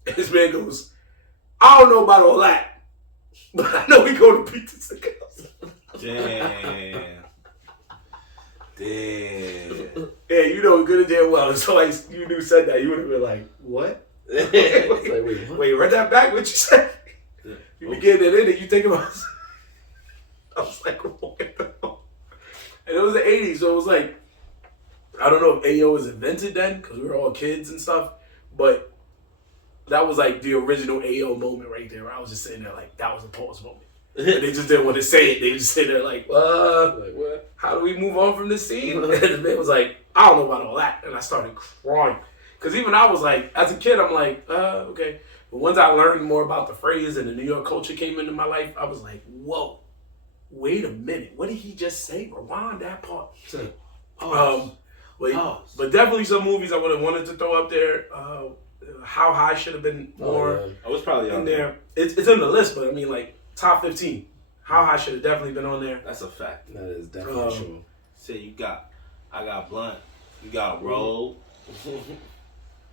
and this man goes, "I don't know about all that, but I know we go to beat the girls." Damn. Yeah, you know good and damn well. If somebody you knew said that, you would have been like, "What?" Wait, run that back, what you said? You be getting it in it, you think about it. I was like, what the hell? And it was the 80s, so it was like, I don't know if AO was invented then, because we were all kids and stuff, but that was like the original AO moment right there, where I was just sitting there like, that was a pause moment. And they just didn't want to say it. They just sit there like, what? How do we move on from this scene? And the man was like, "I don't know about all that." And I started crying. Because even I was like, as a kid, I'm like, okay. But once I learned more about the phrase and the New York culture came into my life, I was like, whoa, wait a minute. What did he just say? Rewind that part. But definitely some movies I would have wanted to throw up there. How High should have been more I was probably in there. It's in the list, but I mean, like, top 15. How High should have definitely been on there. That's a fact. That is definitely true. Say I got Blunt. You got Roll.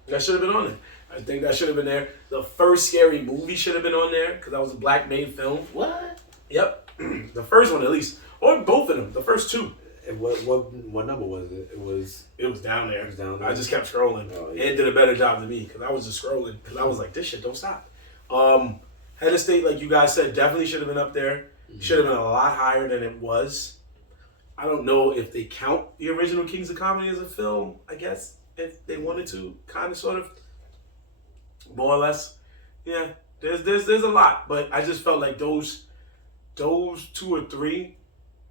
That should have been on there. I think that should have been there. The first Scary Movie should have been on there because that was a black made film. What? Yep, the first one at least, or both of them. The first 2. And what number was it? It was down there. It was down there. I just kept scrolling. Oh, yeah. Ed did a better job than me because I was just scrolling because I was like, this shit don't stop. Head of State, like you guys said, definitely should have been up there. Mm-hmm. Should have been a lot higher than it was. I don't know if they count the original Kings of Comedy as a film. I guess if they wanted to, kind of, sort of, more or less. Yeah, there's a lot, but I just felt like those 2 or 3.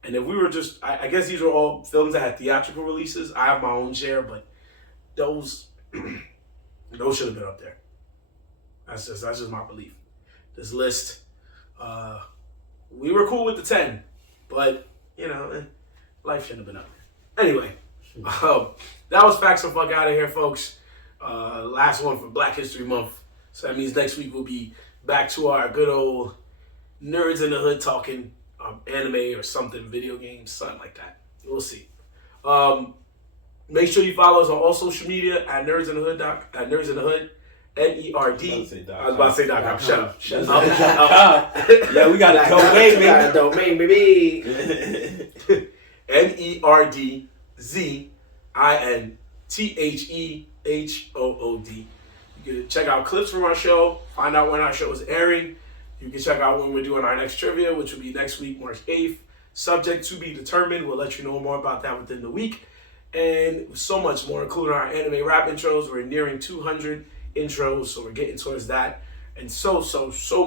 And if we were just, I guess these were all films that had theatrical releases. I have my own share, but those should have been up there. That's just my belief. This list, we were cool with the 10, but life shouldn't have been up there. Anyway, that was Facts or Fuck Out of Here, folks. Last one for Black History Month. So that means next week we'll be back to our good old Nerds in the Hood talking anime or something, video games, something like that. We'll see. Make sure you follow us on all social media at Nerds in the Hood. At Nerds in the Hood. NERD. I was about to say .com. Shut up. Yeah, we got a domain, baby. Got a domain, baby. NERDZINTHEHOOD. You can check out clips from our show, find out when our show is airing. You can check out when we're doing our next trivia, which will be next week, March 8th. Subject to be determined. We'll let you know more about that within the week. and so much more, including our anime rap intros. We're nearing 200 intros, so we're getting towards that, and so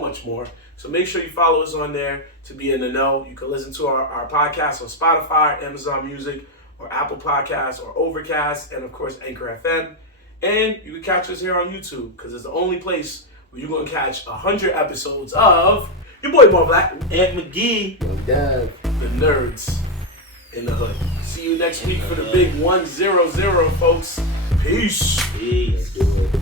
much more. So make sure you follow us on there to be in the know. You can listen to our podcast on Spotify, Amazon Music, or Apple Podcasts, or Overcast, and of course Anchor FM. And you can catch us here on YouTube, because it's the only place where you're going to catch 100 episodes of your boy More Black, Ed McGee, Dev. the Nerdz in the Hood. See you next week for the big 100, folks. Peace. Peace. Let's do it.